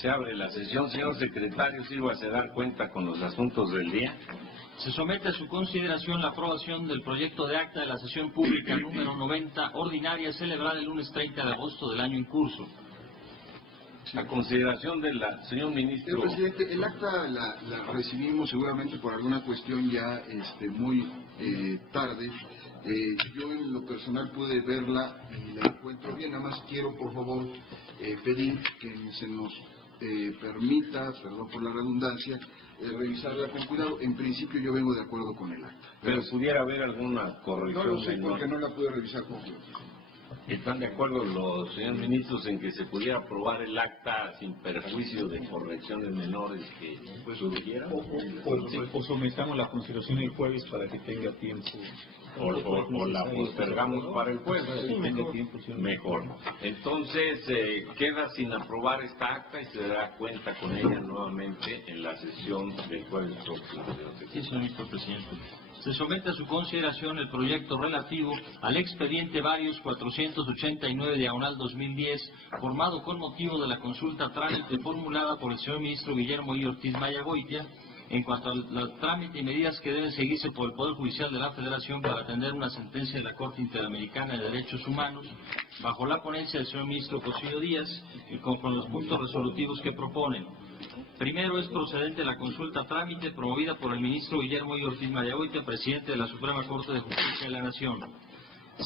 Se abre la sesión. Señor secretario, sírvase dar cuenta con los asuntos del día. Se somete a su consideración la aprobación del proyecto de acta de la sesión pública número 90, ordinaria, celebrada el lunes 30 de agosto del año en curso. A consideración de la... Señor ministro... Señor presidente, el acta la recibimos seguramente por alguna cuestión ya muy tarde. Yo en lo personal pude verla y la encuentro bien. Nada más quiero, por favor, pedir que se nos permita, perdón por la redundancia, revisarla con cuidado. En principio yo vengo de acuerdo con el acta. Pero pudiera haber alguna corrección. No lo sé porque no la pude revisar con cuidado. ¿Están de acuerdo los señores ministros en que se pudiera aprobar el acta sin perjuicio de correcciones menores que surgieran? O sometamos la consideración el jueves para que tenga tiempo. O la postergamos para el jueves. Sí, tenga tiempo, sí. Mejor. Entonces, queda sin aprobar esta acta y se dará cuenta con ella nuevamente en la sesión del jueves próximo. Sí, señor presidente. Se somete a su consideración el proyecto relativo al expediente varios 489/2010, formado con motivo de la consulta trámite formulada por el señor ministro Guillermo I. Ortiz Mayagoitia, en cuanto al trámite y medidas que deben seguirse por el Poder Judicial de la Federación para atender una sentencia de la Corte Interamericana de Derechos Humanos, bajo la ponencia del señor ministro Cosío Díaz, y con los puntos resolutivos que proponen. Primero, es procedente la consulta trámite promovida por el ministro Guillermo I. Ortiz Mayagoitia, presidente de la Suprema Corte de Justicia de la Nación.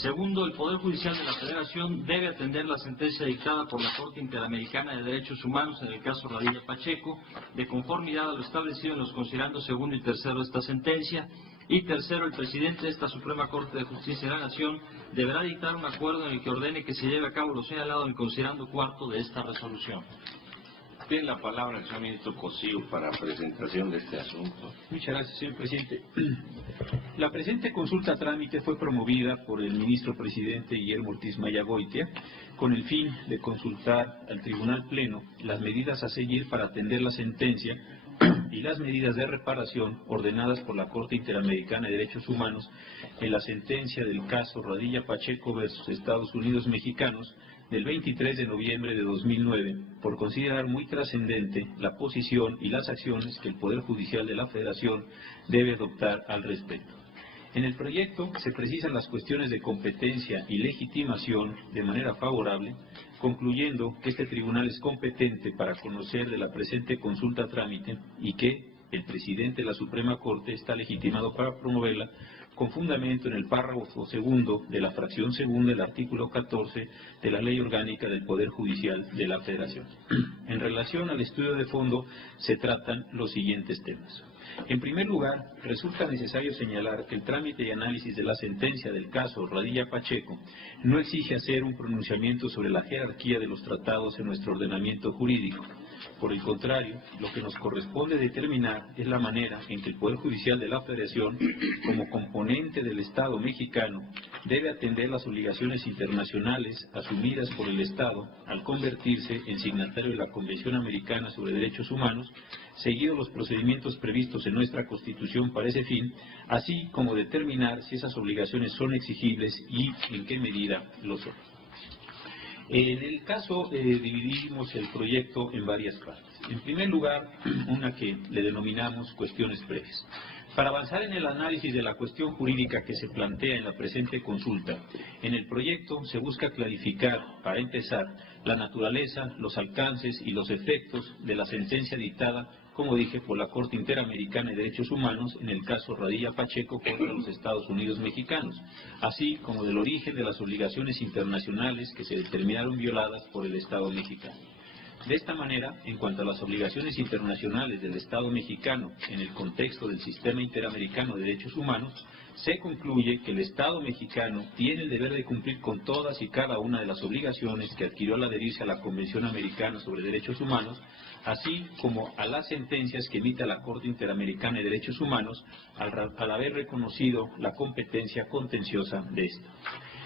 Segundo, el Poder Judicial de la Federación debe atender la sentencia dictada por la Corte Interamericana de Derechos Humanos en el caso Radilla Pacheco, de conformidad a lo establecido en los considerandos segundo y tercero de esta sentencia. Y tercero, el presidente de esta Suprema Corte de Justicia de la Nación deberá dictar un acuerdo en el que ordene que se lleve a cabo lo señalado en el considerando cuarto de esta resolución. Tiene la palabra el señor ministro Cosío para presentación de este asunto. Muchas gracias, señor presidente. La presente consulta trámite fue promovida por el ministro presidente Guillermo Ortiz Mayagoitia con el fin de consultar al Tribunal Pleno las medidas a seguir para atender la sentencia y las medidas de reparación ordenadas por la Corte Interamericana de Derechos Humanos en la sentencia del caso Radilla Pacheco versus Estados Unidos Mexicanos del 23 de noviembre de 2009, por considerar muy trascendente la posición y las acciones que el Poder Judicial de la Federación debe adoptar al respecto. En el proyecto se precisan las cuestiones de competencia y legitimación de manera favorable, concluyendo que este tribunal es competente para conocer de la presente consulta trámite y que el presidente de la Suprema Corte está legitimado para promoverla con fundamento en el párrafo segundo de la fracción segunda del artículo 14 de la Ley Orgánica del Poder Judicial de la Federación. En relación al estudio de fondo se tratan los siguientes temas. En primer lugar, resulta necesario señalar que el trámite y análisis de la sentencia del caso Radilla Pacheco no exige hacer un pronunciamiento sobre la jerarquía de los tratados en nuestro ordenamiento jurídico. Por el contrario, lo que nos corresponde determinar es la manera en que el Poder Judicial de la Federación, como componente del Estado mexicano, debe atender las obligaciones internacionales asumidas por el Estado al convertirse en signatario de la Convención Americana sobre Derechos Humanos, seguidos los procedimientos previstos en nuestra Constitución para ese fin, así como determinar si esas obligaciones son exigibles y en qué medida lo son. En el caso dividimos el proyecto en varias partes. En primer lugar, una que le denominamos cuestiones previas. Para avanzar en el análisis de la cuestión jurídica que se plantea en la presente consulta, en el proyecto se busca clarificar, para empezar, la naturaleza, los alcances y los efectos de la sentencia dictada, como dije, por la Corte Interamericana de Derechos Humanos en el caso Radilla Pacheco contra los Estados Unidos Mexicanos, así como del origen de las obligaciones internacionales que se determinaron violadas por el Estado mexicano. De esta manera, en cuanto a las obligaciones internacionales del Estado mexicano en el contexto del Sistema Interamericano de Derechos Humanos, se concluye que el Estado mexicano tiene el deber de cumplir con todas y cada una de las obligaciones que adquirió al adherirse a la Convención Americana sobre Derechos Humanos, así como a las sentencias que emita la Corte Interamericana de Derechos Humanos al haber reconocido la competencia contenciosa de esta.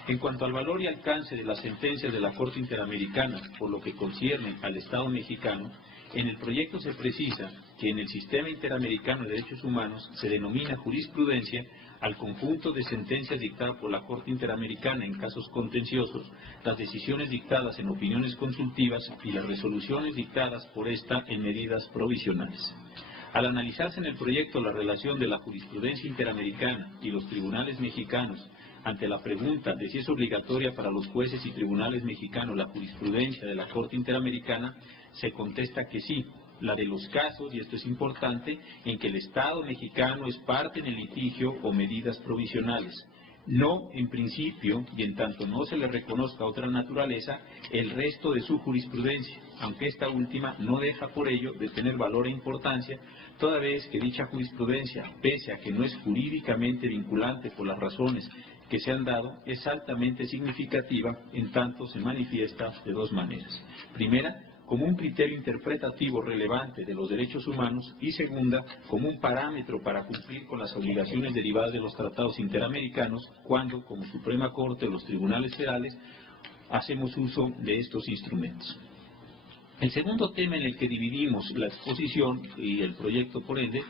En cuanto al valor y alcance de las sentencias de la Corte Interamericana por lo que concierne al Estado mexicano, en el proyecto se precisa que en el Sistema Interamericano de Derechos Humanos se denomina jurisprudencia al conjunto de sentencias dictadas por la Corte Interamericana en casos contenciosos, las decisiones dictadas en opiniones consultivas y las resoluciones dictadas por esta en medidas provisionales. Al analizarse en el proyecto la relación de la jurisprudencia interamericana y los tribunales mexicanos ante la pregunta de si es obligatoria para los jueces y tribunales mexicanos la jurisprudencia de la Corte Interamericana, se contesta que sí, la de los casos, y esto es importante, en que el Estado mexicano es parte en el litigio o medidas provisionales. No, en principio, y en tanto no se le reconozca otra naturaleza, el resto de su jurisprudencia, aunque esta última no deja por ello de tener valor e importancia, toda vez que dicha jurisprudencia, pese a que no es jurídicamente vinculante por las razones que se han dado, es altamente significativa en tanto se manifiesta de dos maneras. Primera, como un criterio interpretativo relevante de los derechos humanos, y segunda, como un parámetro para cumplir con las obligaciones derivadas de los tratados interamericanos cuando, como Suprema Corte o los tribunales federales, hacemos uso de estos instrumentos. El segundo tema en el que dividimos la exposición y el proyecto por ende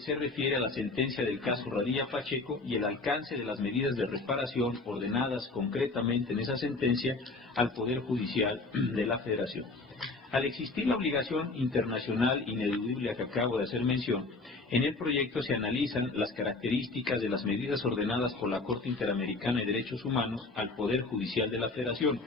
se refiere a la sentencia del caso Radilla Pacheco y el alcance de las medidas de reparación ordenadas concretamente en esa sentencia al Poder Judicial de la Federación. Al existir la obligación internacional ineludible a que acabo de hacer mención, en el proyecto se analizan las características de las medidas ordenadas por la Corte Interamericana de Derechos Humanos al Poder Judicial de la Federación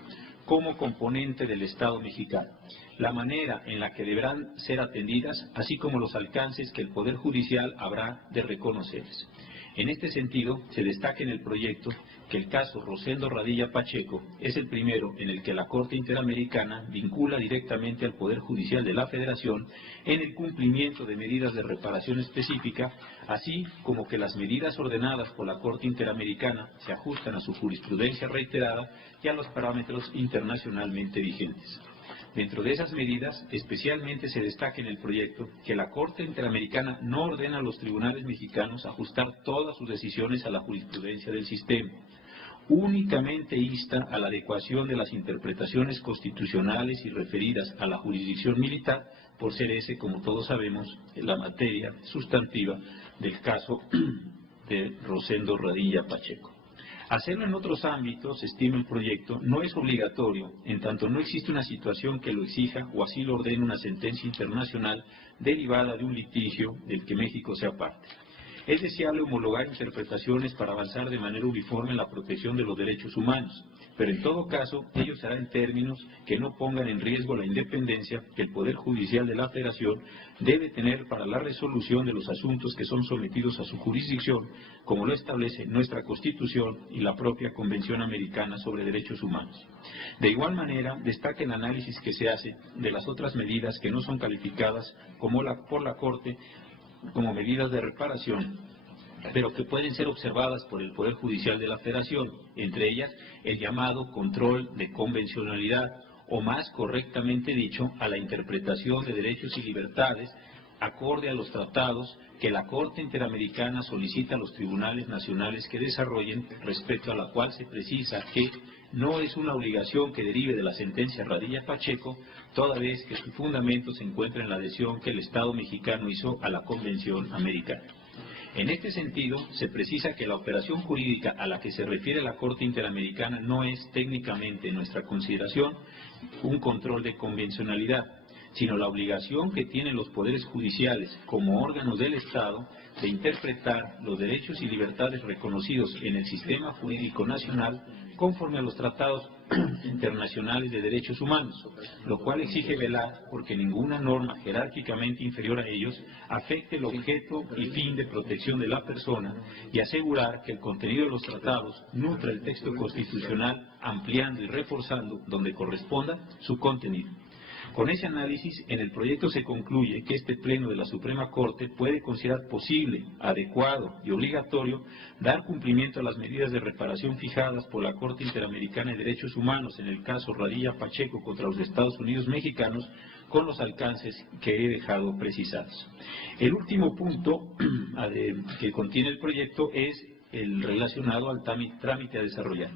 como componente del Estado mexicano, la manera en la que deberán ser atendidas, así como los alcances que el Poder Judicial habrá de reconocerles. En este sentido, se destaca en el proyecto que el caso Rosendo Radilla Pacheco es el primero en el que la Corte Interamericana vincula directamente al Poder Judicial de la Federación en el cumplimiento de medidas de reparación específica, así como que las medidas ordenadas por la Corte Interamericana se ajustan a su jurisprudencia reiterada y a los parámetros internacionalmente vigentes. Dentro de esas medidas, especialmente se destaca en el proyecto que la Corte Interamericana no ordena a los tribunales mexicanos ajustar todas sus decisiones a la jurisprudencia del sistema. Únicamente insta a la adecuación de las interpretaciones constitucionales y referidas a la jurisdicción militar, por ser ese, como todos sabemos, la materia sustantiva del caso de Rosendo Radilla Pacheco. Hacerlo en otros ámbitos, estima el proyecto, no es obligatorio, en tanto no existe una situación que lo exija o así lo ordene una sentencia internacional derivada de un litigio del que México sea parte. Es deseable homologar interpretaciones para avanzar de manera uniforme en la protección de los derechos humanos, pero en todo caso ello será en términos que no pongan en riesgo la independencia que el Poder Judicial de la Federación debe tener para la resolución de los asuntos que son sometidos a su jurisdicción, como lo establece nuestra Constitución y la propia Convención Americana sobre Derechos Humanos. De igual manera, destaca el análisis que se hace de las otras medidas que no son calificadas por la Corte como medidas de reparación, pero que pueden ser observadas por el Poder Judicial de la Federación, entre ellas el llamado control de convencionalidad, o más correctamente dicho, a la interpretación de derechos y libertades acorde a los tratados que la Corte Interamericana solicita a los tribunales nacionales que desarrollen, respecto a la cual se precisa que no es una obligación que derive de la sentencia Radilla Pacheco, toda vez que su fundamento se encuentra en la adhesión que el Estado mexicano hizo a la Convención Americana. En este sentido, se precisa que la operación jurídica a la que se refiere la Corte Interamericana no es técnicamente, en nuestra consideración, un control de convencionalidad, sino la obligación que tienen los poderes judiciales como órganos del Estado de interpretar los derechos y libertades reconocidos en el sistema jurídico nacional conforme a los tratados internacionales de derechos humanos, lo cual exige velar porque ninguna norma jerárquicamente inferior a ellos afecte el objeto y fin de protección de la persona y asegurar que el contenido de los tratados nutra el texto constitucional ampliando y reforzando donde corresponda su contenido. Con ese análisis, en el proyecto se concluye que este Pleno de la Suprema Corte puede considerar posible, adecuado y obligatorio dar cumplimiento a las medidas de reparación fijadas por la Corte Interamericana de Derechos Humanos en el caso Radilla Pacheco contra los Estados Unidos mexicanos, con los alcances que he dejado precisados. El último punto que contiene el proyecto es el relacionado al trámite a desarrollar.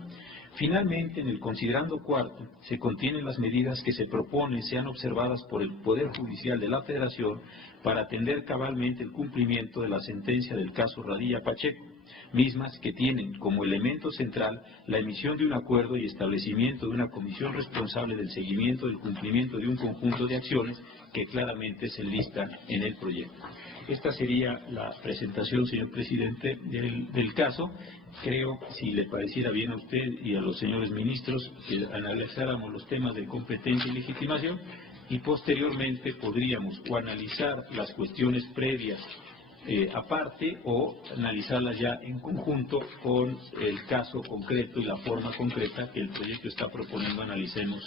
Finalmente, en el considerando cuarto, se contienen las medidas que se proponen sean observadas por el Poder Judicial de la Federación para atender cabalmente el cumplimiento de la sentencia del caso Radilla Pacheco, mismas que tienen como elemento central la emisión de un acuerdo y establecimiento de una comisión responsable del seguimiento del cumplimiento de un conjunto de acciones que claramente se enlistan en el proyecto. Esta sería la presentación, señor presidente, del caso. Creo, si le pareciera bien a usted y a los señores ministros, que analizáramos los temas de competencia y legitimación y posteriormente podríamos o analizar las cuestiones previas aparte o analizarlas ya en conjunto con el caso concreto y la forma concreta que el proyecto está proponiendo. Analicemos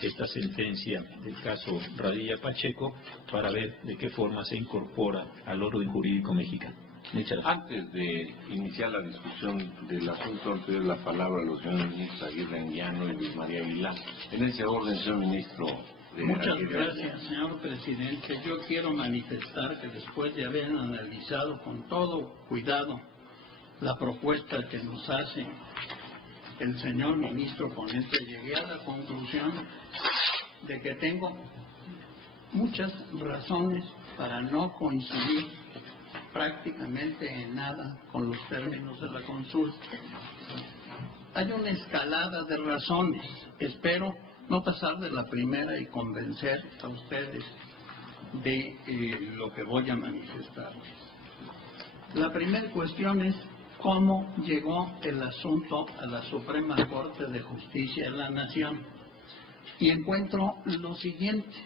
esta sentencia del caso Radilla Pacheco para ver de qué forma se incorpora al orden jurídico mexicano. Muchas gracias. Antes de iniciar la discusión del asunto, le doy la palabra a los señores ministros Aguirre Anguiano y Luis María Aguilar. En ese orden, señor ministro. Muchas gracias, señor presidente. Yo quiero manifestar que después de haber analizado con todo cuidado la propuesta que nos hace el señor ministro ponente, llegué a la conclusión de que tengo muchas razones para no coincidir prácticamente en nada con los términos de la consulta. Hay una escalada de razones. Espero no pasar de la primera y convencer a ustedes de lo que voy a manifestar. La primera cuestión es cómo llegó el asunto a la Suprema Corte de Justicia de la Nación. Y encuentro lo siguiente.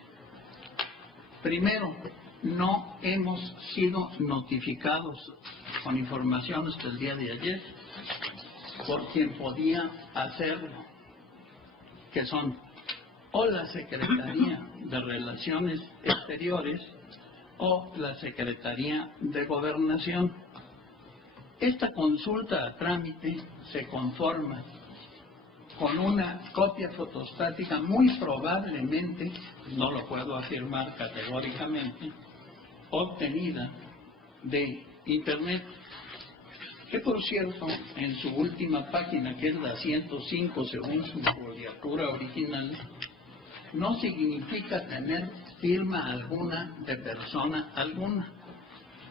Primero, no hemos sido notificados con información hasta el día de ayer por quien podía hacerlo, que son o la Secretaría de Relaciones Exteriores o la Secretaría de Gobernación. Esta consulta a trámite se conforma con una copia fotostática muy probablemente, no lo puedo afirmar categóricamente, obtenida de Internet, que por cierto, en su última página, que es la 105 según su foliatura original, no significa tener firma alguna de persona alguna.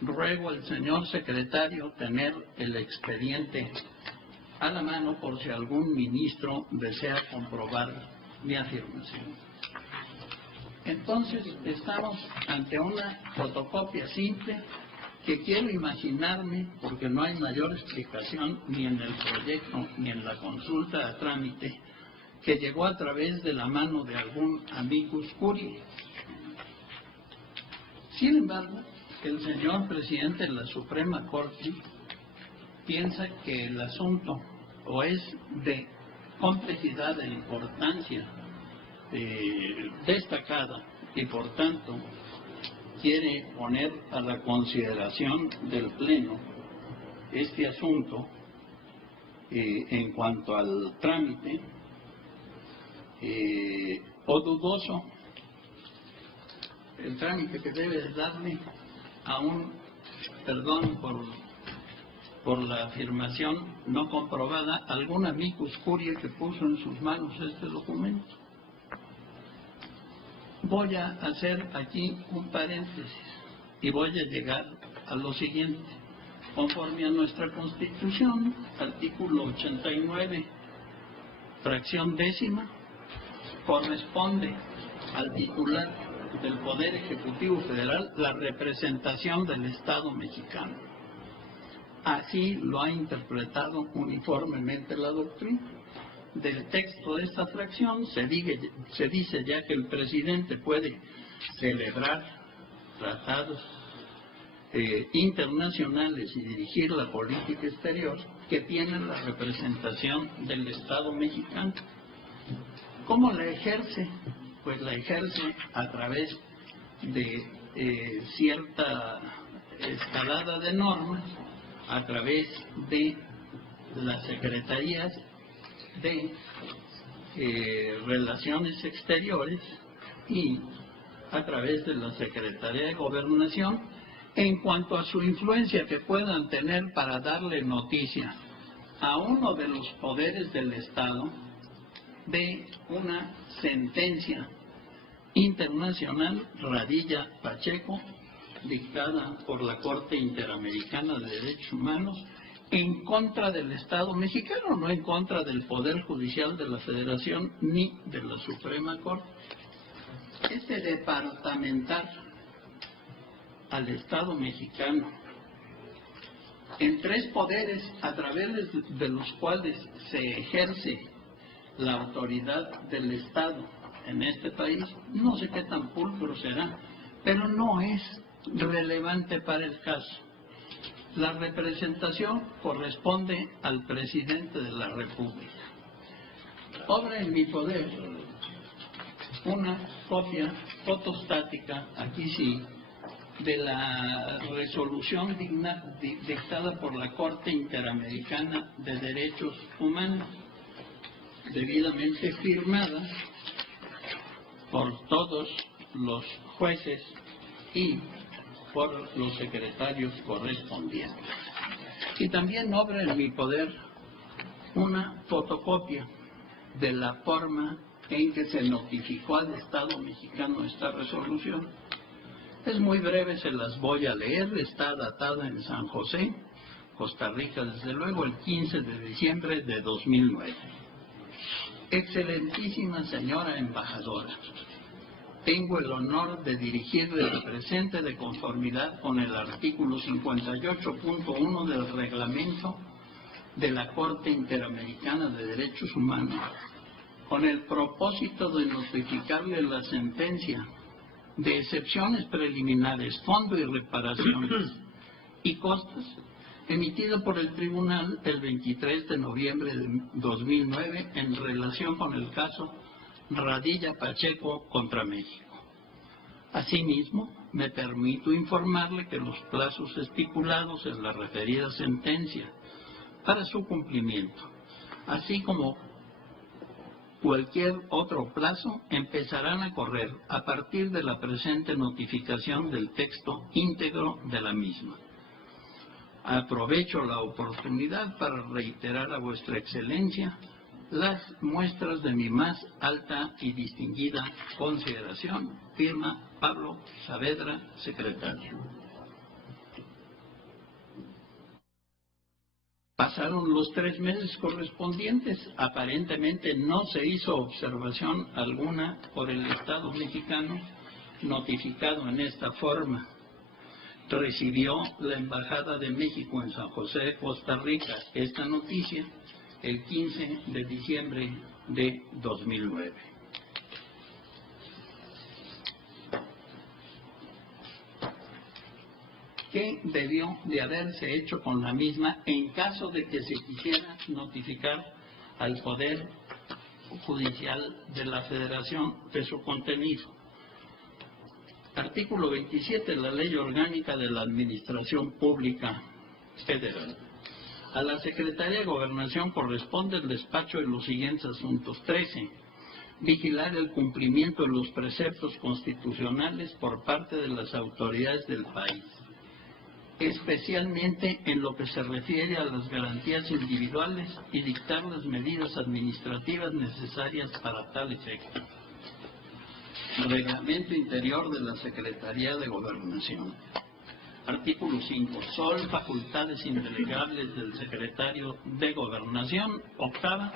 Ruego al señor secretario tener el expediente a la mano por si algún ministro desea comprobar mi afirmación. Entonces, estamos ante una fotocopia simple que quiero imaginarme, porque no hay mayor explicación ni en el proyecto ni en la consulta a trámite, que llegó a través de la mano de algún amicus curiae. Sin embargo, el señor presidente de la Suprema Corte piensa que el asunto o es de complejidad e importancia destacada y por tanto quiere poner a la consideración del Pleno este asunto en cuanto al trámite o dudoso el trámite que debe darle a un perdón por la afirmación no comprobada, algún amicus curiae que puso en sus manos este documento. Voy a hacer aquí un paréntesis y voy a llegar a lo siguiente. Conforme a nuestra Constitución, artículo 89, fracción décima, corresponde al titular del Poder Ejecutivo Federal la representación del Estado mexicano. Así lo ha interpretado uniformemente la doctrina. Del texto de esta fracción se dice ya que el presidente puede celebrar tratados internacionales y dirigir la política exterior que tienen la representación del Estado mexicano. ¿Cómo la ejerce? Pues la ejerce a través de cierta escalada de normas, a través de las secretarías de Relaciones Exteriores y a través de la Secretaría de Gobernación en cuanto a su influencia que puedan tener para darle noticia a uno de los poderes del Estado de una sentencia internacional Radilla Pacheco dictada por la Corte Interamericana de Derechos Humanos en contra del Estado mexicano, no en contra del Poder Judicial de la Federación ni de la Suprema Corte. Este departamentar al Estado mexicano en 3 poderes a través de los cuales se ejerce la autoridad del Estado en este país, no sé qué tan pulcro será, pero no es relevante para el caso. La representación corresponde al presidente de la República. Obra en mi poder una copia fotostática, aquí sí, de la resolución dictada por la Corte Interamericana de Derechos Humanos, debidamente firmada por todos los jueces y por los secretarios correspondientes. Y también obra en mi poder una fotocopia de la forma en que se notificó al Estado mexicano esta resolución. Es muy breve, se las voy a leer. Está datada en San José, Costa Rica, desde luego, el 15 de diciembre de 2009. Excelentísima señora embajadora, tengo el honor de dirigirle el presente de conformidad con el artículo 58.1 del reglamento de la Corte Interamericana de Derechos Humanos, con el propósito de notificarle la sentencia de excepciones preliminares, fondo y reparaciones y costas, emitido por el Tribunal el 23 de noviembre de 2009 en relación con el caso Radilla Pacheco contra México. Asimismo, me permito informarle que los plazos estipulados en la referida sentencia para su cumplimiento, así como cualquier otro plazo, empezarán a correr a partir de la presente notificación del texto íntegro de la misma. Aprovecho la oportunidad para reiterar a vuestra excelencia las muestras de mi más alta y distinguida consideración. Firma Pablo Saavedra, secretario. Pasaron los 3 meses correspondientes. Aparentemente no se hizo observación alguna por el Estado mexicano notificado en esta forma. Recibió la Embajada de México en San José, Costa Rica, esta noticia el 15 de diciembre de 2009. ¿Qué debió de haberse hecho con la misma en caso de que se quisiera notificar al Poder Judicial de la Federación de su contenido? Artículo 27 de la Ley Orgánica de la Administración Pública Federal. A la Secretaría de Gobernación corresponde el despacho de los siguientes asuntos. 13. Vigilar el cumplimiento de los preceptos constitucionales por parte de las autoridades del país, especialmente en lo que se refiere a las garantías individuales, y dictar las medidas administrativas necesarias para tal efecto. Reglamento interior de la Secretaría de Gobernación. Artículo 5. Son facultades indelegables del Secretario de Gobernación. 8.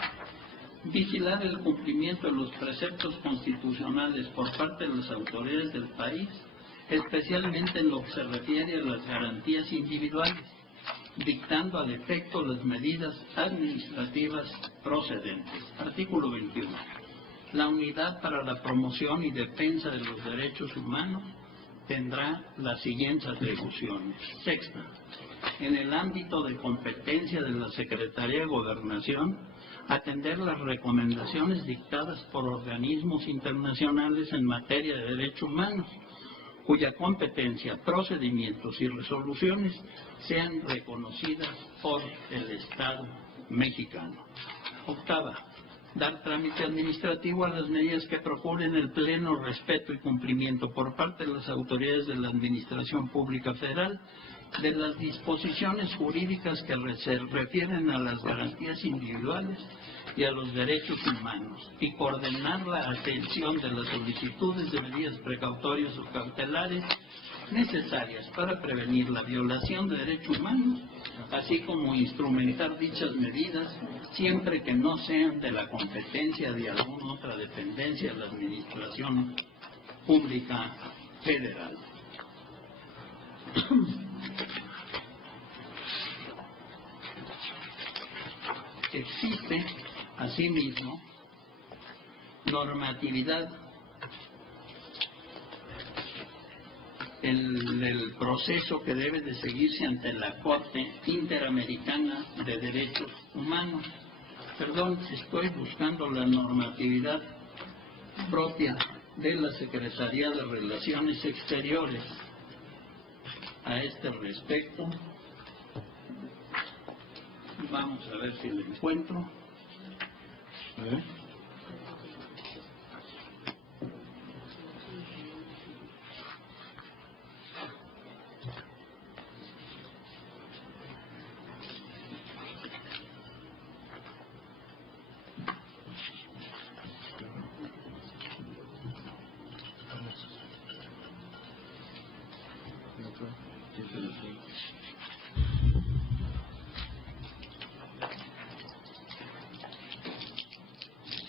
Vigilar el cumplimiento de los preceptos constitucionales por parte de las autoridades del país, especialmente en lo que se refiere a las garantías individuales, dictando al efecto las medidas administrativas procedentes. Artículo 21. La Unidad para la Promoción y Defensa de los Derechos Humanos tendrá las siguientes atribuciones. 6. En el ámbito de competencia de la Secretaría de Gobernación, atender las recomendaciones dictadas por organismos internacionales en materia de derechos humanos, cuya competencia, procedimientos y resoluciones sean reconocidas por el Estado mexicano. 8. Dar trámite administrativo a las medidas que procuren el pleno respeto y cumplimiento por parte de las autoridades de la Administración Pública Federal de las disposiciones jurídicas que se refieren a las garantías individuales y a los derechos humanos, y coordinar la atención de las solicitudes de medidas precautorias o cautelares necesarias para prevenir la violación de derechos humanos, así como instrumentar dichas medidas siempre que no sean de la competencia de alguna otra dependencia de la Administración Pública Federal. Existe, asimismo, normatividad el proceso que debe de seguirse ante la Corte Interamericana de Derechos Humanos. Perdón, estoy buscando la normatividad propia de la Secretaría de Relaciones Exteriores a este respecto. Vamos a ver si lo encuentro.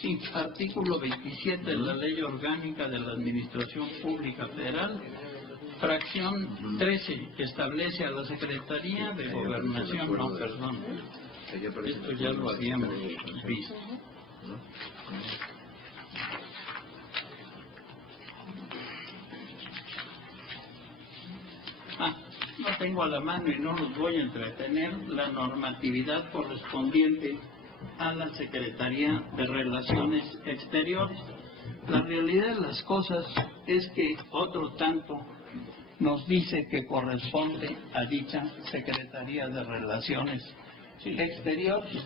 Sí, artículo 27 de la Ley Orgánica de la Administración Pública Federal, fracción 13, que establece a la Secretaría de Gobernación, no, perdón, esto ya lo habíamos visto. No tengo a la mano y no los voy a entretener la normatividad correspondiente a la Secretaría de Relaciones Exteriores. La realidad de las cosas es que otro tanto nos dice que corresponde a dicha Secretaría de Relaciones Exteriores.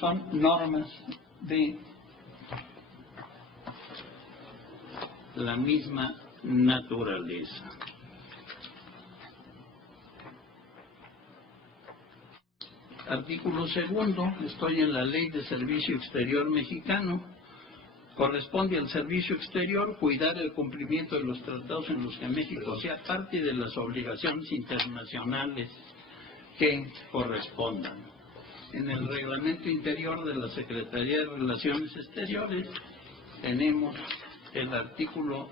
Son normas de la misma naturaleza. Artículo segundo, estoy en la Ley de Servicio Exterior Mexicano. Corresponde al Servicio Exterior cuidar el cumplimiento de los tratados en los que México sea parte y de las obligaciones internacionales que correspondan. En el reglamento interior de la Secretaría de Relaciones Exteriores tenemos el artículo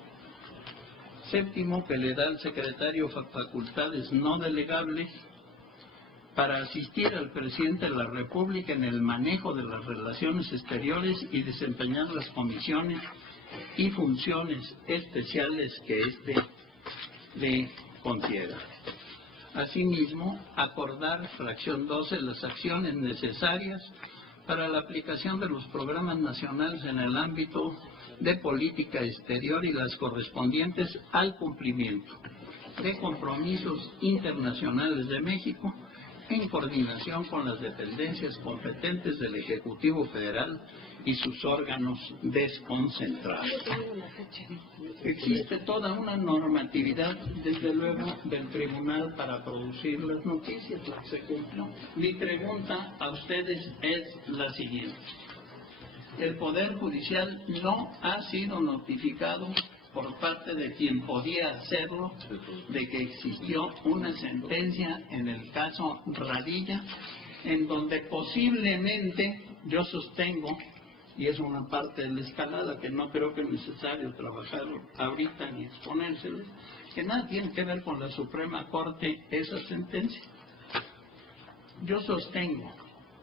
séptimo que le da al secretario facultades no delegables para asistir al presidente de la República en el manejo de las relaciones exteriores y desempeñar las comisiones y funciones especiales que éste le confiera. Asimismo, acordar, fracción 12, las acciones necesarias para la aplicación de los programas nacionales en el ámbito de política exterior y las correspondientes al cumplimiento de compromisos internacionales de México, en coordinación con las dependencias competentes del Ejecutivo Federal y sus órganos desconcentrados. Existe toda una normatividad, desde luego, del tribunal para producir las noticias, la que se cumplió. Mi pregunta a ustedes es la siguiente. El Poder Judicial no ha sido notificado por parte de quien podía hacerlo, de que existió una sentencia en el caso Radilla, en donde posiblemente, yo sostengo, y es una parte de la escalada que no creo que es necesario trabajar ahorita ni exponérseles, que nada tiene que ver con la Suprema Corte esa sentencia. Yo sostengo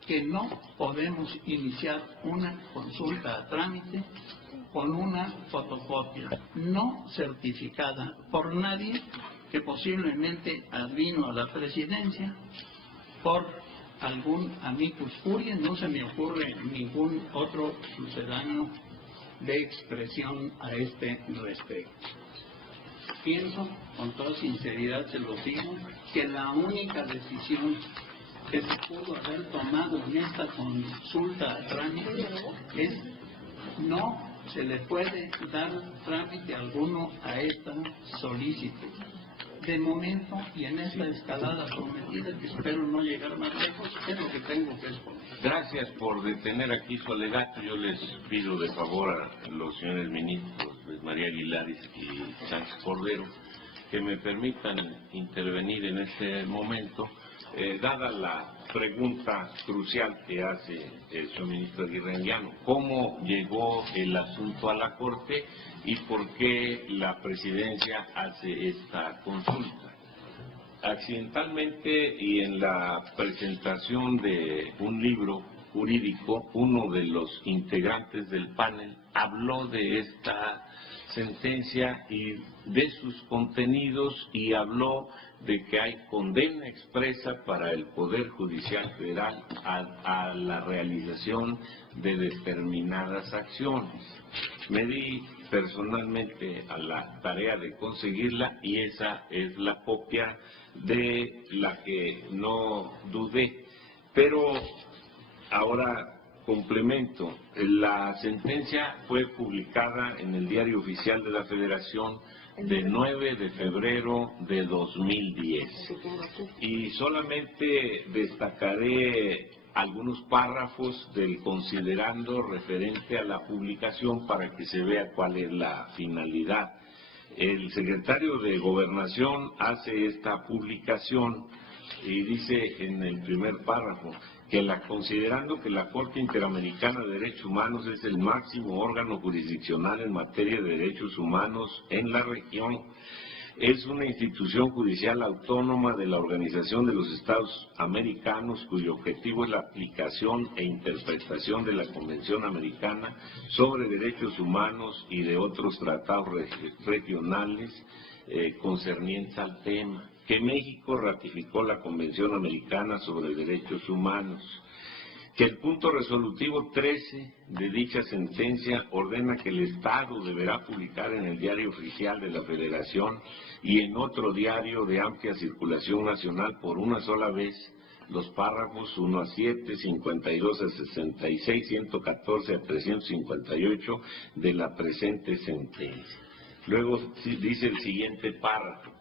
que no podemos iniciar una consulta a trámite con una fotocopia no certificada por nadie que posiblemente advino a la presidencia por algún amicus curiae. No se me ocurre ningún otro sucedáneo de expresión a este respecto. Pienso, con toda sinceridad se lo digo, que la única decisión que se pudo haber tomado en esta consulta a trámite es no se le puede dar trámite alguno a esta solicitud. De momento, y en esta escalada prometida, que espero no llegar más lejos, es lo que tengo que exponer. Gracias por detener aquí su alegato. Yo les pido de favor a los señores ministros Luis María Aguilar y Sánchez Cordero que me permitan intervenir en este momento, dada la pregunta crucial que hace el señor ministro Aguirre Anguiano: ¿cómo llegó el asunto a la Corte y por qué la presidencia hace esta consulta? Accidentalmente y en la presentación de un libro jurídico, uno de los integrantes del panel habló de esta sentencia y de sus contenidos, y habló de que hay condena expresa para el Poder Judicial Federal a la realización de determinadas acciones. Me di personalmente a la tarea de conseguirla y esa es la copia de la que no dudé. Pero ahora complemento, la sentencia fue publicada en el Diario Oficial de la Federación de 9 de febrero de 2010 y solamente destacaré algunos párrafos del considerando referente a la publicación para que se vea cuál es la finalidad. El secretario de Gobernación hace esta publicación y dice en el primer párrafo que considerando que la Corte Interamericana de Derechos Humanos es el máximo órgano jurisdiccional en materia de derechos humanos en la región, es una institución judicial autónoma de la Organización de los Estados Americanos cuyo objetivo es la aplicación e interpretación de la Convención Americana sobre Derechos Humanos y de otros tratados regionales concernientes al tema, que México ratificó la Convención Americana sobre Derechos Humanos, que el punto resolutivo 13 de dicha sentencia ordena que el Estado deberá publicar en el Diario Oficial de la Federación y en otro diario de amplia circulación nacional por una sola vez los párrafos 1 a 7, 52 a 66, 114 a 358 de la presente sentencia. Luego dice el siguiente párrafo: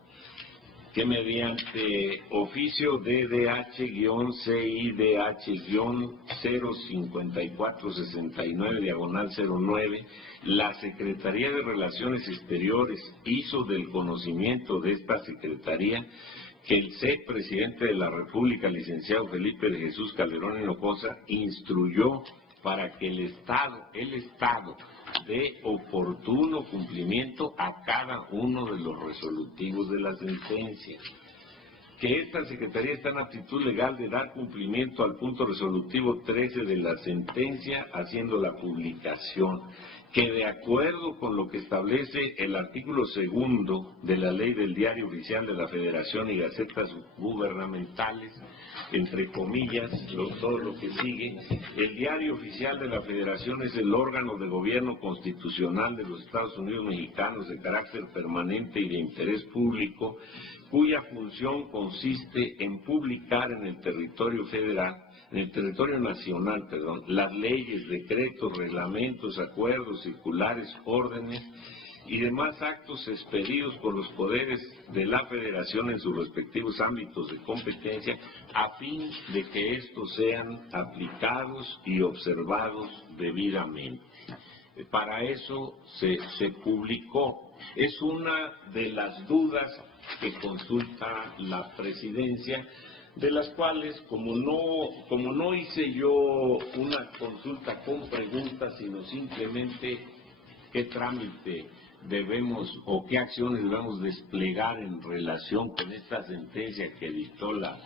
que mediante oficio DDH-CIDH-05469/09, la Secretaría de Relaciones Exteriores hizo del conocimiento de esta Secretaría que el presidente de la República, licenciado Felipe de Jesús Calderón Hinojosa, instruyó para que el Estado de oportuno cumplimiento a cada uno de los resolutivos de la sentencia, que esta Secretaría está en aptitud legal de dar cumplimiento al punto resolutivo 13 de la sentencia haciendo la publicación, que de acuerdo con lo que establece el artículo 2 de la Ley del Diario Oficial de la Federación y Gacetas Gubernamentales, entre comillas, todo lo que sigue, el Diario Oficial de la Federación es el órgano de gobierno constitucional de los Estados Unidos mexicanos de carácter permanente y de interés público, cuya función consiste en publicar en el territorio nacional, las leyes, decretos, reglamentos, acuerdos, circulares, órdenes y demás actos expedidos por los poderes de la Federación en sus respectivos ámbitos de competencia, a fin de que estos sean aplicados y observados debidamente. Para eso se publicó. Es una de las dudas que consulta la presidencia, de las cuales, como no hice yo una consulta con preguntas, sino simplemente qué trámite debemos o qué acciones debemos desplegar en relación con esta sentencia que dictó la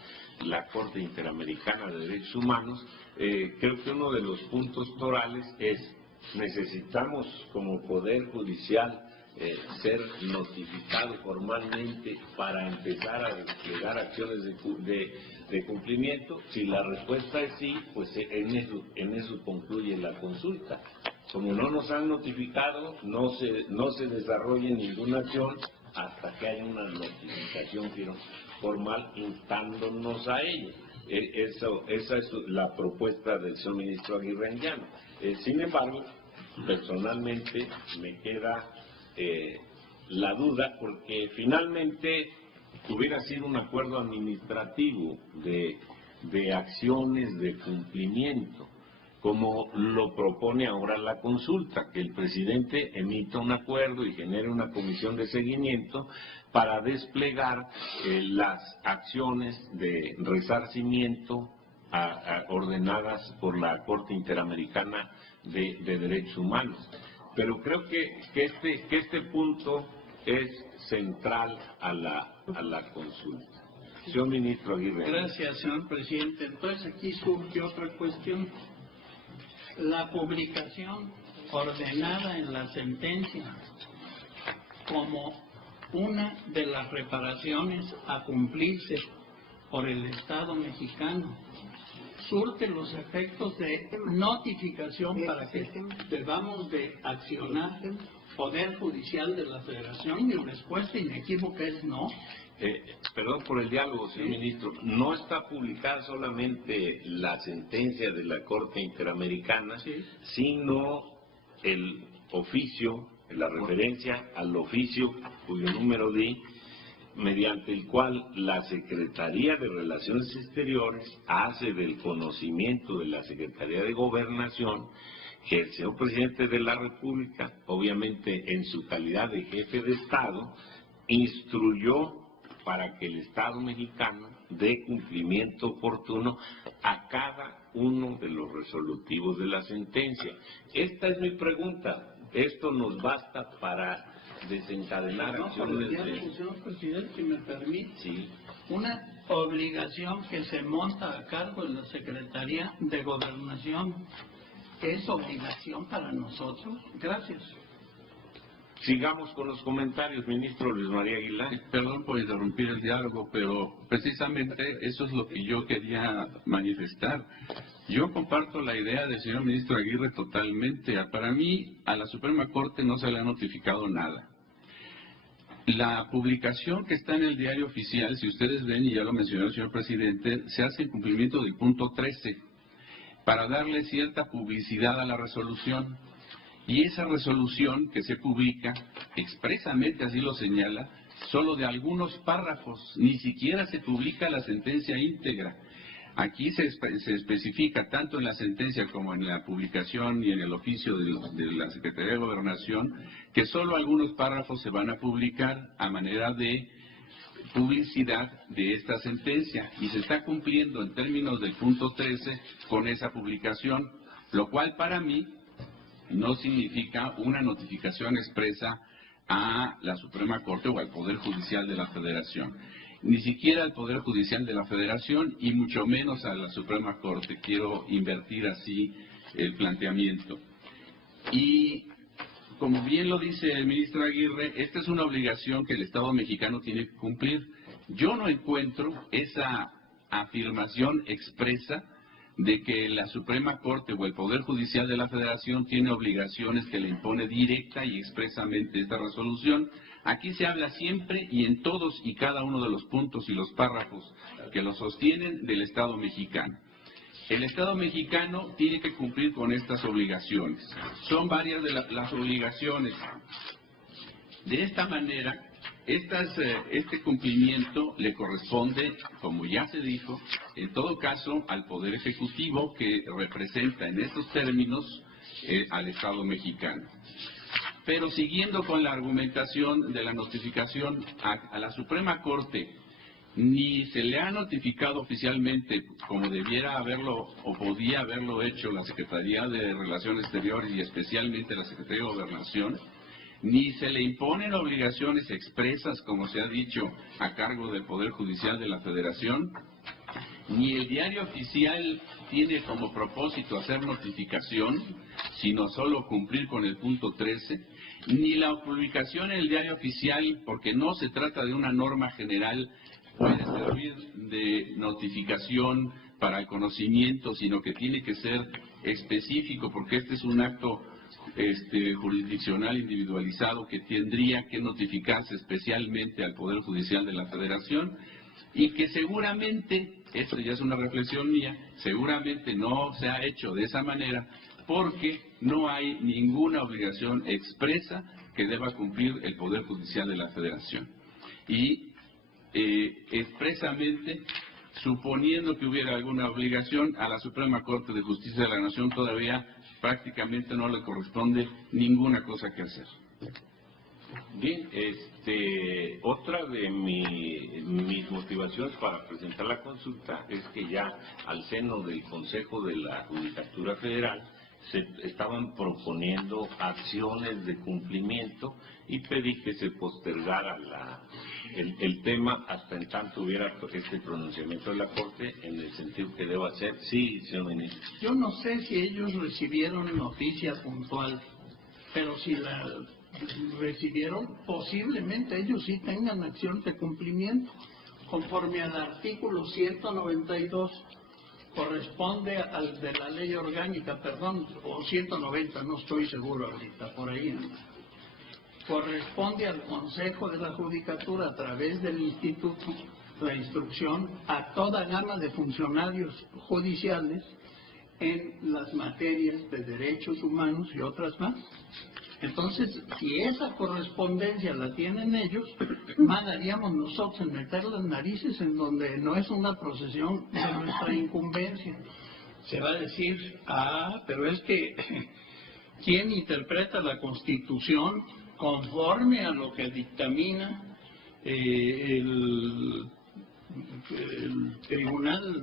Corte Interamericana de Derechos Humanos, creo que uno de los puntos torales es: necesitamos como Poder Judicial ser notificado formalmente para empezar a desplegar acciones de cumplimiento. Si la respuesta es sí, pues en eso concluye la consulta. Como no nos han notificado, no se desarrolla ninguna acción hasta que haya una notificación formal instándonos a ello. Esa es la propuesta del señor ministro Aguirre Anguiano. Sin embargo, personalmente me queda la duda, porque finalmente hubiera sido un acuerdo administrativo de acciones de cumplimiento. como lo propone ahora la consulta, que el presidente emita un acuerdo y genere una comisión de seguimiento para desplegar las acciones de resarcimiento ordenadas por la Corte Interamericana de Derechos Humanos. Pero creo que este punto es central a la consulta. Señor Ministro Aguirre. Gracias, señor presidente. Entonces aquí surge otra cuestión. La publicación ordenada en la sentencia como una de las reparaciones a cumplirse por el Estado mexicano surte los efectos de notificación para que debamos de accionar Poder Judicial de la Federación. Mi respuesta inequívoca es no. Perdón por el diálogo, señor ministro. No está publicada solamente la sentencia de la Corte Interamericana, Sí. sino el oficio, la referencia al oficio cuyo número di, mediante el cual la Secretaría de Relaciones Exteriores hace del conocimiento de la Secretaría de Gobernación que el señor presidente de la República, obviamente en su calidad de jefe de Estado, instruyó para que el Estado mexicano dé cumplimiento oportuno a cada uno de los resolutivos de la sentencia. Esta es mi pregunta. ¿Esto nos basta para desencadenar acciones de... Señor presidente, si me permite, Sí. una obligación que se monta a cargo de la Secretaría de Gobernación es obligación para nosotros. Gracias. Sigamos con los comentarios, ministro Luis María Aguilar. Perdón por interrumpir el diálogo, pero precisamente eso es lo que yo quería manifestar. Yo comparto la idea del señor ministro Aguirre totalmente. Para mí, a la Suprema Corte no se le ha notificado nada. La publicación que está en el diario oficial, si ustedes ven, y ya lo mencionó el señor presidente, se hace en cumplimiento del punto 13, para darle cierta publicidad a la resolución. Y esa resolución que se publica, expresamente así lo señala, solo de algunos párrafos, ni siquiera se publica la sentencia íntegra. Aquí se especifica tanto en la sentencia como en la publicación y en el oficio de la Secretaría de Gobernación que solo algunos párrafos se van a publicar a manera de publicidad de esta sentencia y se está cumpliendo en términos del punto 13 con esa publicación, lo cual para mí no significa una notificación expresa a la Suprema Corte o al Poder Judicial de la Federación. Ni siquiera al Poder Judicial de la Federación y mucho menos a la Suprema Corte. Quiero invertir así el planteamiento. Y como bien lo dice el ministro Aguirre, esta es una obligación que el Estado mexicano tiene que cumplir. Yo no encuentro esa afirmación expresa de que la Suprema Corte o el Poder Judicial de la Federación tiene obligaciones que le impone directa y expresamente esta resolución. Aquí se habla siempre y en todos y cada uno de los puntos y los párrafos que lo sostienen del Estado mexicano. El Estado mexicano tiene que cumplir con estas obligaciones. Son varias de las obligaciones. De esta manera, este cumplimiento le corresponde, como ya se dijo, en todo caso al Poder Ejecutivo que representa en estos términos al Estado mexicano. Pero siguiendo con la argumentación de la notificación a la Suprema Corte, ni se le ha notificado oficialmente como debiera haberlo o podía haberlo hecho la Secretaría de Relaciones Exteriores y especialmente la Secretaría de Gobernación, ni se le imponen obligaciones expresas, como se ha dicho, a cargo del Poder Judicial de la Federación, ni el diario oficial tiene como propósito hacer notificación, sino solo cumplir con el punto 13, ni la publicación en el diario oficial, porque no se trata de una norma general, puede servir de notificación para el conocimiento, sino que tiene que ser específico, porque este es un acto jurisdiccional individualizado que tendría que notificarse especialmente al Poder Judicial de la Federación y que seguramente, esto ya es una reflexión mía, seguramente no se ha hecho de esa manera porque no hay ninguna obligación expresa que deba cumplir el Poder Judicial de la Federación. Y expresamente suponiendo que hubiera alguna obligación, a la Suprema Corte de Justicia de la Nación todavía prácticamente no le corresponde ninguna cosa que hacer. Bien, otra de mis motivaciones para presentar la consulta es que ya al seno del Consejo de la Judicatura Federal se estaban proponiendo acciones de cumplimiento y pedí que se postergara el tema hasta en tanto hubiera este pronunciamiento de la Corte en el sentido que deba ser. Sí, señor ministro. Yo no sé si ellos recibieron noticia puntual, pero si la recibieron, posiblemente ellos sí tengan acción de cumplimiento. Conforme al artículo 192, corresponde al de la ley orgánica, perdón, o 190, no estoy seguro ahorita, por ahí anda. Corresponde al Consejo de la Judicatura, a través del Instituto, la instrucción a toda gama de funcionarios judiciales en las materias de derechos humanos y otras más. Entonces, si esa correspondencia la tienen ellos, mandaríamos nosotros en meter las narices en donde no es una procesión de nuestra incumbencia. Se va a decir, pero es que ¿quién interpreta la Constitución conforme a lo que dictamina el tribunal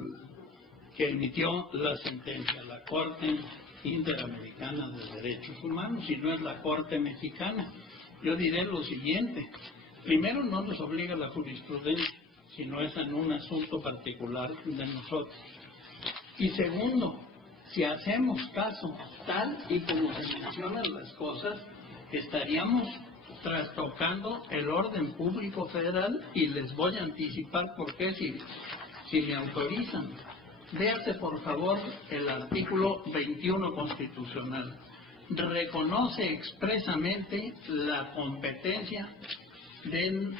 que emitió la sentencia, la Corte Interamericana de Derechos Humanos, y no es la Corte Mexicana? Yo diré lo siguiente: primero, no nos obliga la jurisprudencia, sino es en un asunto particular de nosotros. Y segundo, si hacemos caso tal y como se mencionan las cosas, estaríamos trastocando el orden público federal, y les voy a anticipar por qué, si me autorizan. Véase por favor el artículo 21 constitucional. Reconoce expresamente la competencia del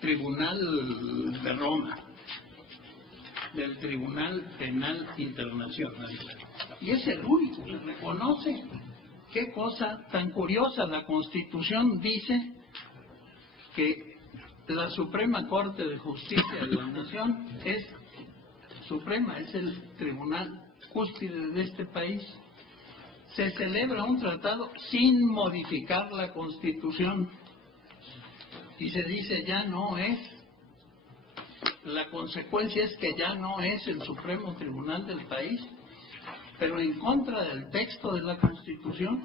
Tribunal de Roma, del Tribunal Penal Internacional. Y es el único que reconoce. Qué cosa tan curiosa, la Constitución dice que la Suprema Corte de Justicia de la Nación es suprema, es el tribunal cúspide de este país. Se celebra un tratado sin modificar la Constitución y se dice ya no es. La consecuencia es que ya no es el Supremo Tribunal del país, pero en contra del texto de la Constitución.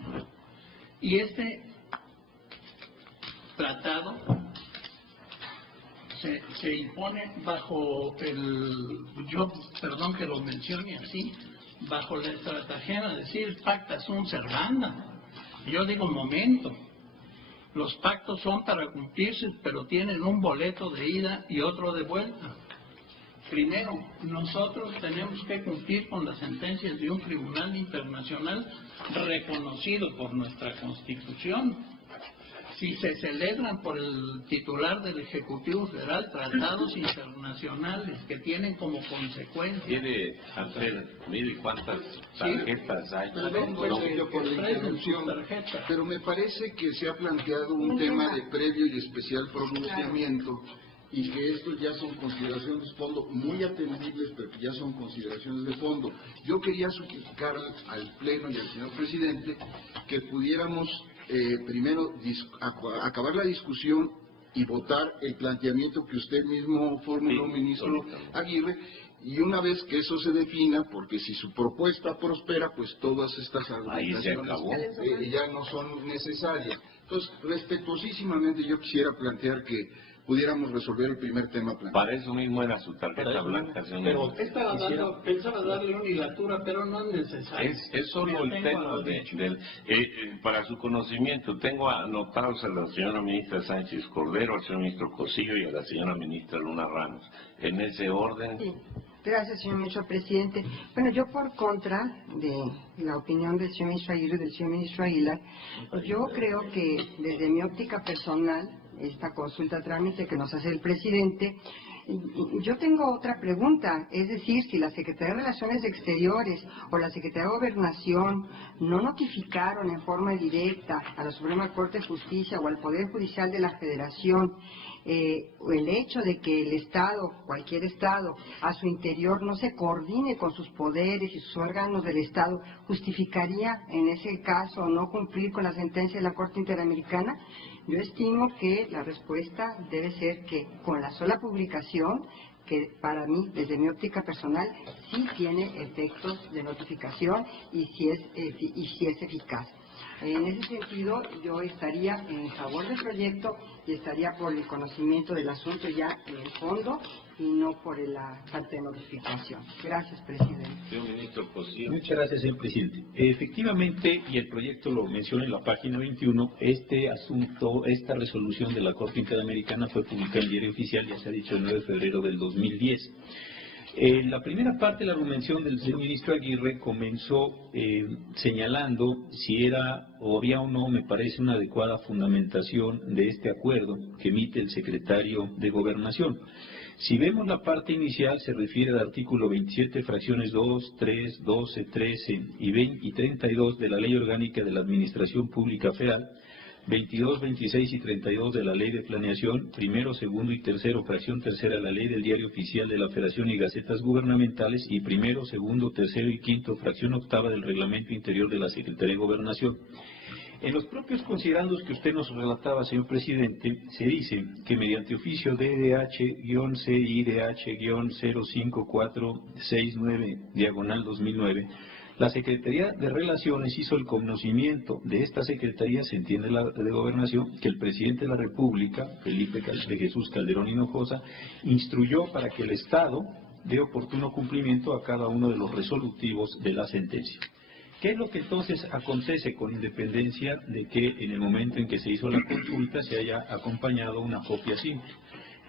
Y este tratado se impone bajo perdón que lo mencione así, bajo la estratagema de decir pacta sunt servanda. Yo digo, momento, los pactos son para cumplirse, pero tienen un boleto de ida y otro de vuelta. Primero, nosotros tenemos que cumplir con las sentencias de un tribunal internacional reconocido por nuestra Constitución. Si se celebran por el titular del Ejecutivo Federal tratados internacionales que tienen como consecuencia... ¿Quiere hacer, mire cuántas tarjetas hay? Pero me parece que se ha planteado un tema de previo y especial pronunciamiento, y que estos ya son consideraciones de fondo muy atendibles, pero que ya son consideraciones de fondo. Yo quería suplicar al Pleno y al señor Presidente que pudiéramos primero acabar la discusión y votar el planteamiento que usted mismo formuló, ministro Aguirre, y una vez que eso se defina, porque si su propuesta prospera, pues todas estas argumentaciones ya no son necesarias. Entonces, respetuosísimamente yo quisiera plantear que pudiéramos resolver el primer tema planteado. Para eso mismo era su tarjeta blanca, señor. Pensaba darle una hilatura, pero no es necesario. Es solo el tema para su conocimiento. Tengo anotados a la señora ministra Sánchez Cordero, al señor ministro Cosillo y a la señora ministra Luna Ramos. En ese orden. Sí. Gracias, señor ministro presidente. Bueno, yo por contra de la opinión del señor ministro Aguirre y del señor ministro Aguilar, yo creo que desde mi óptica personal, esta consulta trámite que nos hace el presidente Yo tengo otra pregunta, es decir, si la Secretaría de Relaciones Exteriores o la Secretaría de Gobernación no notificaron en forma directa a la Suprema Corte de Justicia o al Poder Judicial de la Federación el hecho de que el Estado, cualquier Estado, a su interior no se coordine con sus poderes y sus órganos del Estado, ¿justificaría en ese caso no cumplir con la sentencia de la Corte Interamericana? Yo estimo que la respuesta debe ser que con la sola publicación, que para mí, desde mi óptica personal, sí tiene efectos de notificación y sí es eficaz. En ese sentido, yo estaría en favor del proyecto y estaría por el conocimiento del asunto ya en el fondo y no por la falta de notificación. Gracias, presidente. Señor ministro Cosío. Muchas gracias, señor presidente. Efectivamente, y el proyecto lo menciona en la página 21, este asunto, esta resolución de la Corte Interamericana fue publicada en el Diario Oficial, ya se ha dicho, el 9 de febrero del 2010. La primera parte de la argumentación del señor ministro Aguirre comenzó señalando si era o había o no, me parece, una adecuada fundamentación de este acuerdo que emite el secretario de Gobernación. Si vemos la parte inicial, se refiere al artículo 27, fracciones 2, 3, 12, 13 y 20 y 32 de la Ley Orgánica de la Administración Pública Federal, 22, 26 y 32 de la Ley de Planeación, primero, segundo y tercero, fracción tercera de la Ley del Diario Oficial de la Federación y Gacetas Gubernamentales, y primero, segundo, tercero y quinto, fracción octava del Reglamento Interior de la Secretaría de Gobernación. En los propios considerandos que usted nos relataba, señor presidente, se dice que mediante oficio DDH-CIDH-05469/2009, la Secretaría de Relaciones hizo el conocimiento de esta Secretaría, se entiende la de Gobernación, que el presidente de la República, Felipe de Jesús Calderón Hinojosa, instruyó para que el Estado dé oportuno cumplimiento a cada uno de los resolutivos de la sentencia. ¿Qué es lo que entonces acontece, con independencia de que en el momento en que se hizo la consulta se haya acompañado una copia simple?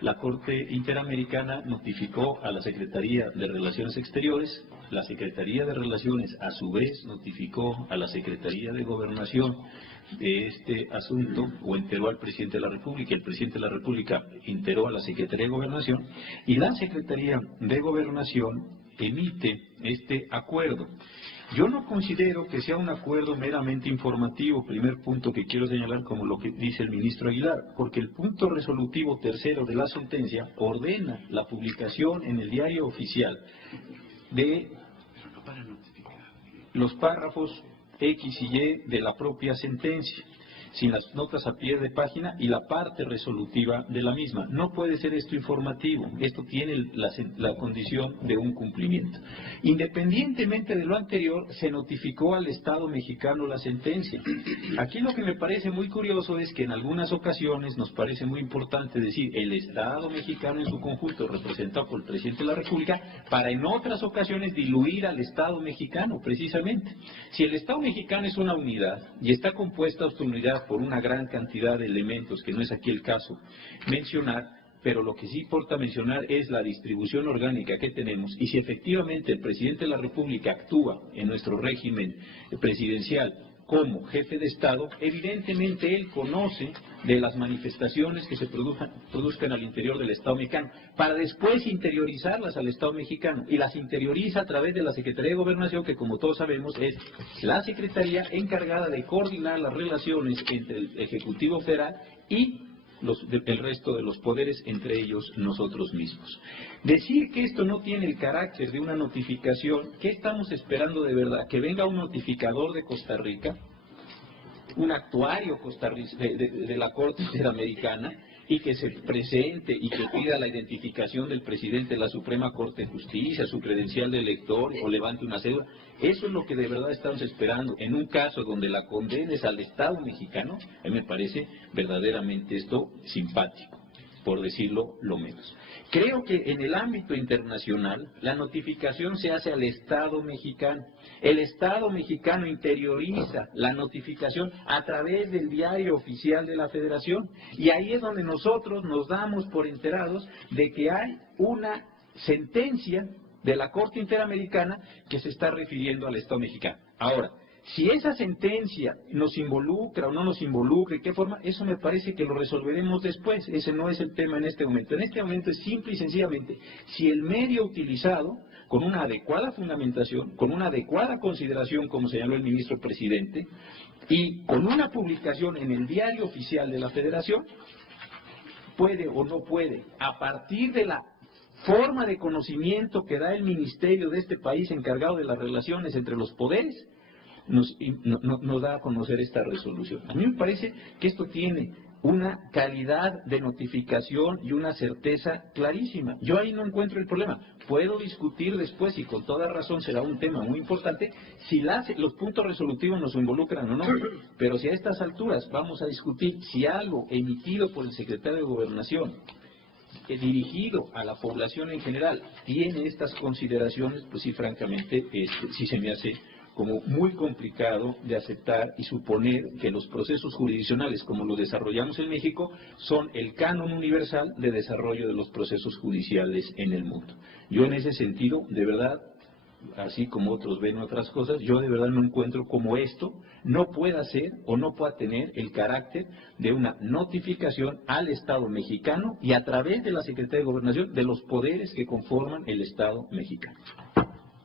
La Corte Interamericana notificó a la Secretaría de Relaciones Exteriores, la Secretaría de Relaciones a su vez notificó a la Secretaría de Gobernación de este asunto, o enteró al Presidente de la República, el Presidente de la República enteró a la Secretaría de Gobernación, y la Secretaría de Gobernación emite este acuerdo. Yo no considero que sea un acuerdo meramente informativo, primer punto que quiero señalar, como lo que dice el ministro Aguilar, porque el punto resolutivo tercero de la sentencia ordena la publicación en el Diario Oficial de los párrafos X y Y de la propia sentencia, sin las notas a pie de página y la parte resolutiva de la misma. No puede ser esto informativo, esto tiene la condición de un cumplimiento. Independientemente de lo anterior, se notificó al Estado mexicano la sentencia. Aquí lo que me parece muy curioso es que en algunas ocasiones nos parece muy importante decir el Estado mexicano en su conjunto, representado por el Presidente de la República, para en otras ocasiones diluir al Estado mexicano, precisamente. Si el Estado mexicano es una unidad y está compuesta de su unidad por una gran cantidad de elementos, que no es aquí el caso mencionar, pero lo que sí importa mencionar es la distribución orgánica que tenemos, y si efectivamente el Presidente de la República actúa en nuestro régimen presidencial como jefe de Estado, evidentemente él conoce de las manifestaciones que se produzcan al interior del Estado mexicano, para después interiorizarlas al Estado mexicano, y las interioriza a través de la Secretaría de Gobernación, que como todos sabemos es la Secretaría encargada de coordinar las relaciones entre el Ejecutivo Federal y el resto de los poderes, entre ellos nosotros mismos. Decir que esto no tiene el carácter de una notificación, ¿qué estamos esperando de verdad? ¿Que venga un notificador de Costa Rica, un actuario de la Corte Interamericana, y que se presente y que pida la identificación del presidente de la Suprema Corte de Justicia, su credencial de elector, o levante una cédula? Eso es lo que de verdad estamos esperando en un caso donde la condena es al Estado mexicano. A mí me parece verdaderamente esto simpático, por decirlo lo menos. Creo que en el ámbito internacional la notificación se hace al Estado mexicano. El Estado mexicano interioriza la notificación a través del Diario Oficial de la Federación, y ahí es donde nosotros nos damos por enterados de que hay una sentencia de la Corte Interamericana que se está refiriendo al Estado mexicano. Ahora, Si esa sentencia nos involucra o no nos involucra, ¿de qué forma? Eso me parece que lo resolveremos después. Ese no es el tema en este momento. En este momento es simple y sencillamente, si el medio utilizado, con una adecuada fundamentación, con una adecuada consideración, como señaló el ministro presidente, y con una publicación en el diario oficial de la Federación, puede o no puede, a partir de la forma de conocimiento que da el ministerio de este país encargado de las relaciones entre los poderes, nos da a conocer esta resolución. A mí me parece que esto tiene una calidad de notificación y una certeza clarísima. Yo ahí no encuentro el problema. Puedo discutir después, y con toda razón será un tema muy importante, si los puntos resolutivos nos involucran o no. Pero si a estas alturas vamos a discutir si algo emitido por el secretario de Gobernación, dirigido a la población en general, tiene estas consideraciones, pues sí, francamente, sí se me hace como muy complicado de aceptar y suponer que los procesos jurisdiccionales, como los desarrollamos en México, son el canon universal de desarrollo de los procesos judiciales en el mundo. Yo en ese sentido, de verdad, así como otros ven otras cosas, yo de verdad no encuentro cómo esto no pueda ser o no pueda tener el carácter de una notificación al Estado mexicano y a través de la Secretaría de Gobernación de los poderes que conforman el Estado mexicano.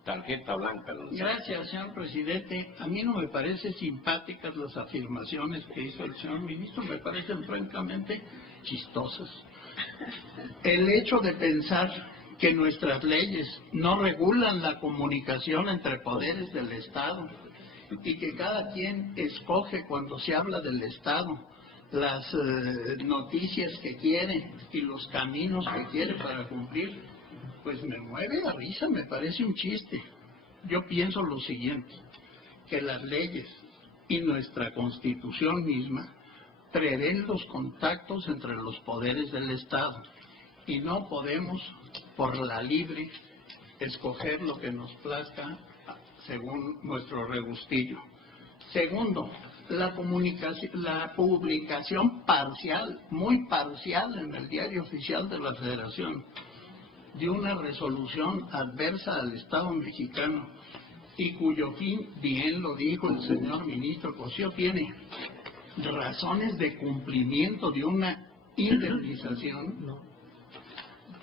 Tarjeta blanca. Gracias, señor presidente. A mí no me parecen simpáticas las afirmaciones que hizo el señor ministro, me parecen francamente chistosas. El hecho de pensar que nuestras leyes no regulan la comunicación entre poderes del Estado y que cada quien escoge cuando se habla del Estado las noticias que quiere y los caminos que quiere para cumplir, pues me mueve la risa, me parece un chiste. Yo pienso lo siguiente, que las leyes y nuestra Constitución misma prevén los contactos entre los poderes del Estado y no podemos, por la libre, escoger lo que nos plazca según nuestro regustillo. Segundo, la publicación parcial, muy parcial en el diario oficial de la Federación, de una resolución adversa al Estado mexicano y cuyo fin, bien lo dijo el señor ministro Cosío, tiene razones de cumplimiento de una indemnización,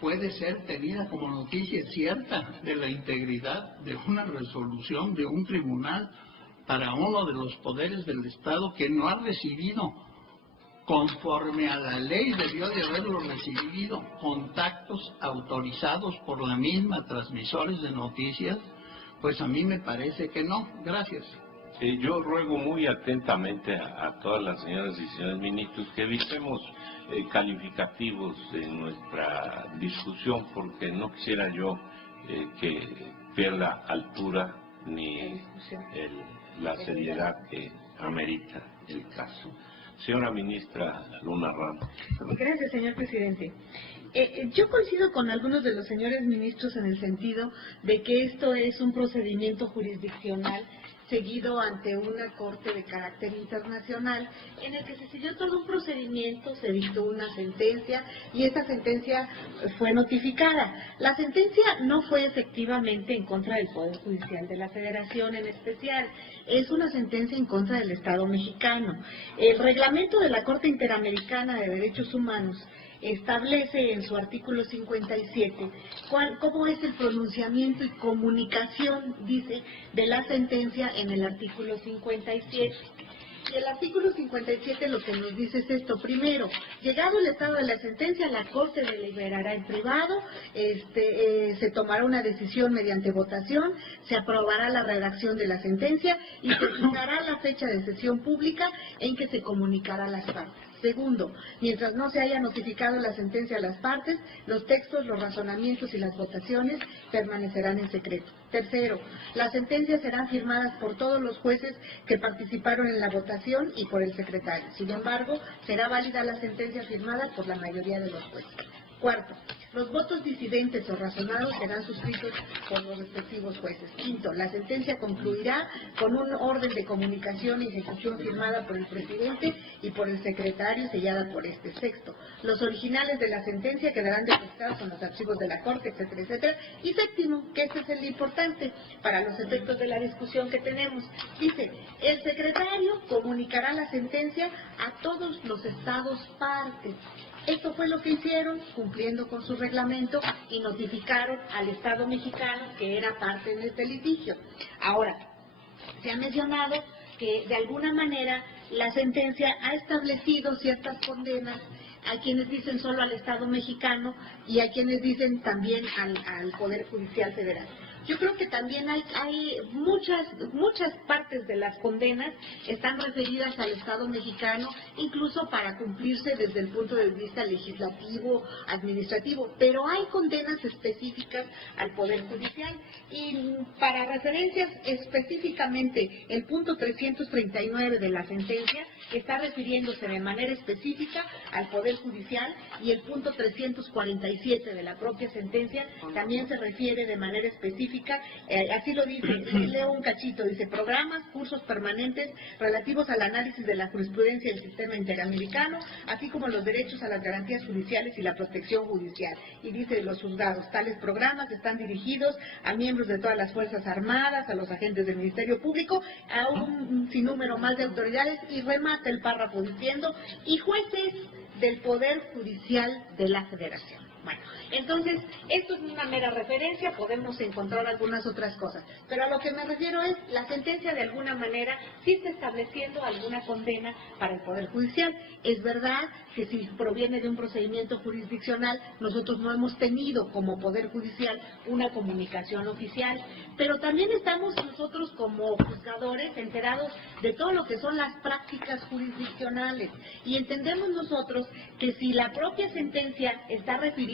puede ser tenida como noticia cierta de la integridad de una resolución de un tribunal para uno de los poderes del Estado que no ha recibido, conforme a la ley debió de haberlo recibido, contactos autorizados por la misma transmisores de noticias. Pues a mí me parece que no. Gracias. Yo ruego muy atentamente a todas las señoras y señores ministros que evitemos calificativos en nuestra discusión, porque no quisiera yo que pierda altura ni la seriedad que amerita el caso. Señora ministra Luna Ramos. Gracias, señor presidente. Yo coincido con algunos de los señores ministros en el sentido de que esto es un procedimiento jurisdiccional seguido ante una corte de carácter internacional en el que se siguió todo un procedimiento, se dictó una sentencia y esta sentencia fue notificada. La sentencia no fue efectivamente en contra del Poder Judicial de la Federación en especial, es una sentencia en contra del Estado mexicano. El reglamento de la Corte Interamericana de Derechos Humanos establece en su artículo 57 cómo es el pronunciamiento y comunicación, dice, de la sentencia en el artículo 57. Y el artículo 57 lo que nos dice es esto: primero, llegado el estado de la sentencia, la Corte deliberará en privado, se tomará una decisión mediante votación, se aprobará la redacción de la sentencia y se fijará la fecha de sesión pública en que se comunicará a las partes. Segundo, mientras no se haya notificado la sentencia a las partes, los textos, los razonamientos y las votaciones permanecerán en secreto. Tercero, las sentencias serán firmadas por todos los jueces que participaron en la votación y por el secretario. Sin embargo, será válida la sentencia firmada por la mayoría de los jueces. Cuarto, Los votos disidentes o razonados serán suscritos por los respectivos jueces. Quinto, la sentencia concluirá con un orden de comunicación y ejecución firmada por el presidente y por el secretario, sellada por este. Sexto, los originales de la sentencia quedarán depositados con los archivos de la Corte, etcétera, etcétera. Y séptimo, que este es el importante para los efectos de la discusión que tenemos, dice, el secretario comunicará la sentencia a todos los estados partes. Esto fue lo que hicieron, cumpliendo con su reglamento, y notificaron al Estado mexicano que era parte de este litigio. Ahora, se ha mencionado que de alguna manera la sentencia ha establecido ciertas condenas. Hay quienes dicen solo al Estado mexicano y hay quienes dicen también al Poder Judicial Federal. Yo creo que también hay muchas partes de las condenas están referidas al Estado mexicano, incluso para cumplirse desde el punto de vista legislativo, administrativo, pero hay condenas específicas al Poder Judicial. Y para referencias específicamente, el punto 339 de la sentencia está refiriéndose de manera específica al Poder Judicial, y el punto 347 de la propia sentencia también se refiere de manera específica, así lo dice, leo un cachito, dice, programas, cursos permanentes relativos al análisis de la jurisprudencia del sistema interamericano, así como los derechos a las garantías judiciales y la protección judicial. Y dice los juzgados, tales programas están dirigidos a miembros de todas las Fuerzas Armadas, a los agentes del Ministerio Público, a un sinnúmero más de autoridades, y remata el párrafo diciendo, y jueces del Poder Judicial de la Federación. Bueno, entonces, esto es una mera referencia, podemos encontrar algunas otras cosas, pero a lo que me refiero es, la sentencia de alguna manera sí está estableciendo alguna condena para el Poder Judicial. Es verdad que si proviene de un procedimiento jurisdiccional, nosotros no hemos tenido como Poder Judicial una comunicación oficial, pero también estamos nosotros como juzgadores enterados de todo lo que son las prácticas jurisdiccionales, y entendemos nosotros que si la propia sentencia está refiriéndose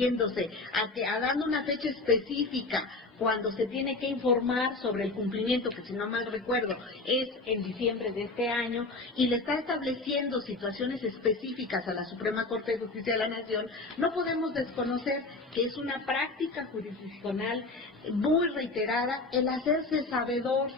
a dando una fecha específica cuando se tiene que informar sobre el cumplimiento, que si no mal recuerdo es en diciembre de este año, y le está estableciendo situaciones específicas a la Suprema Corte de Justicia de la Nación, no podemos desconocer que es una práctica jurisdiccional muy reiterada el hacerse sabedor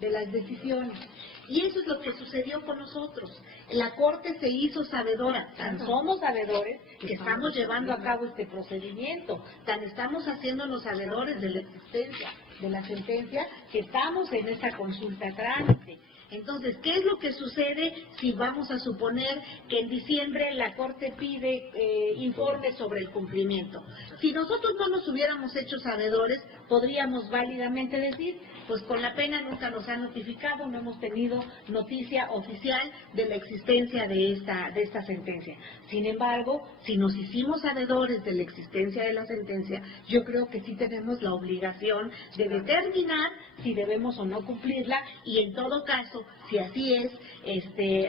de las decisiones. Y eso es lo que sucedió con nosotros. La Corte se hizo sabedora, tan somos sabedores que estamos llevando a cabo este procedimiento, tan estamos haciéndonos sabedores de la existencia de la sentencia que estamos en esta consulta trámite. Entonces, ¿qué es lo que sucede si vamos a suponer que en diciembre la Corte pide informes sobre el cumplimiento? Si nosotros no nos hubiéramos hecho sabedores, podríamos válidamente decir, pues con la pena nunca nos han notificado, no hemos tenido noticia oficial de la existencia de esta sentencia. Sin embargo, si nos hicimos sabedores de la existencia de la sentencia, yo creo que sí tenemos la obligación de determinar si debemos o no cumplirla, y en todo caso, si así es,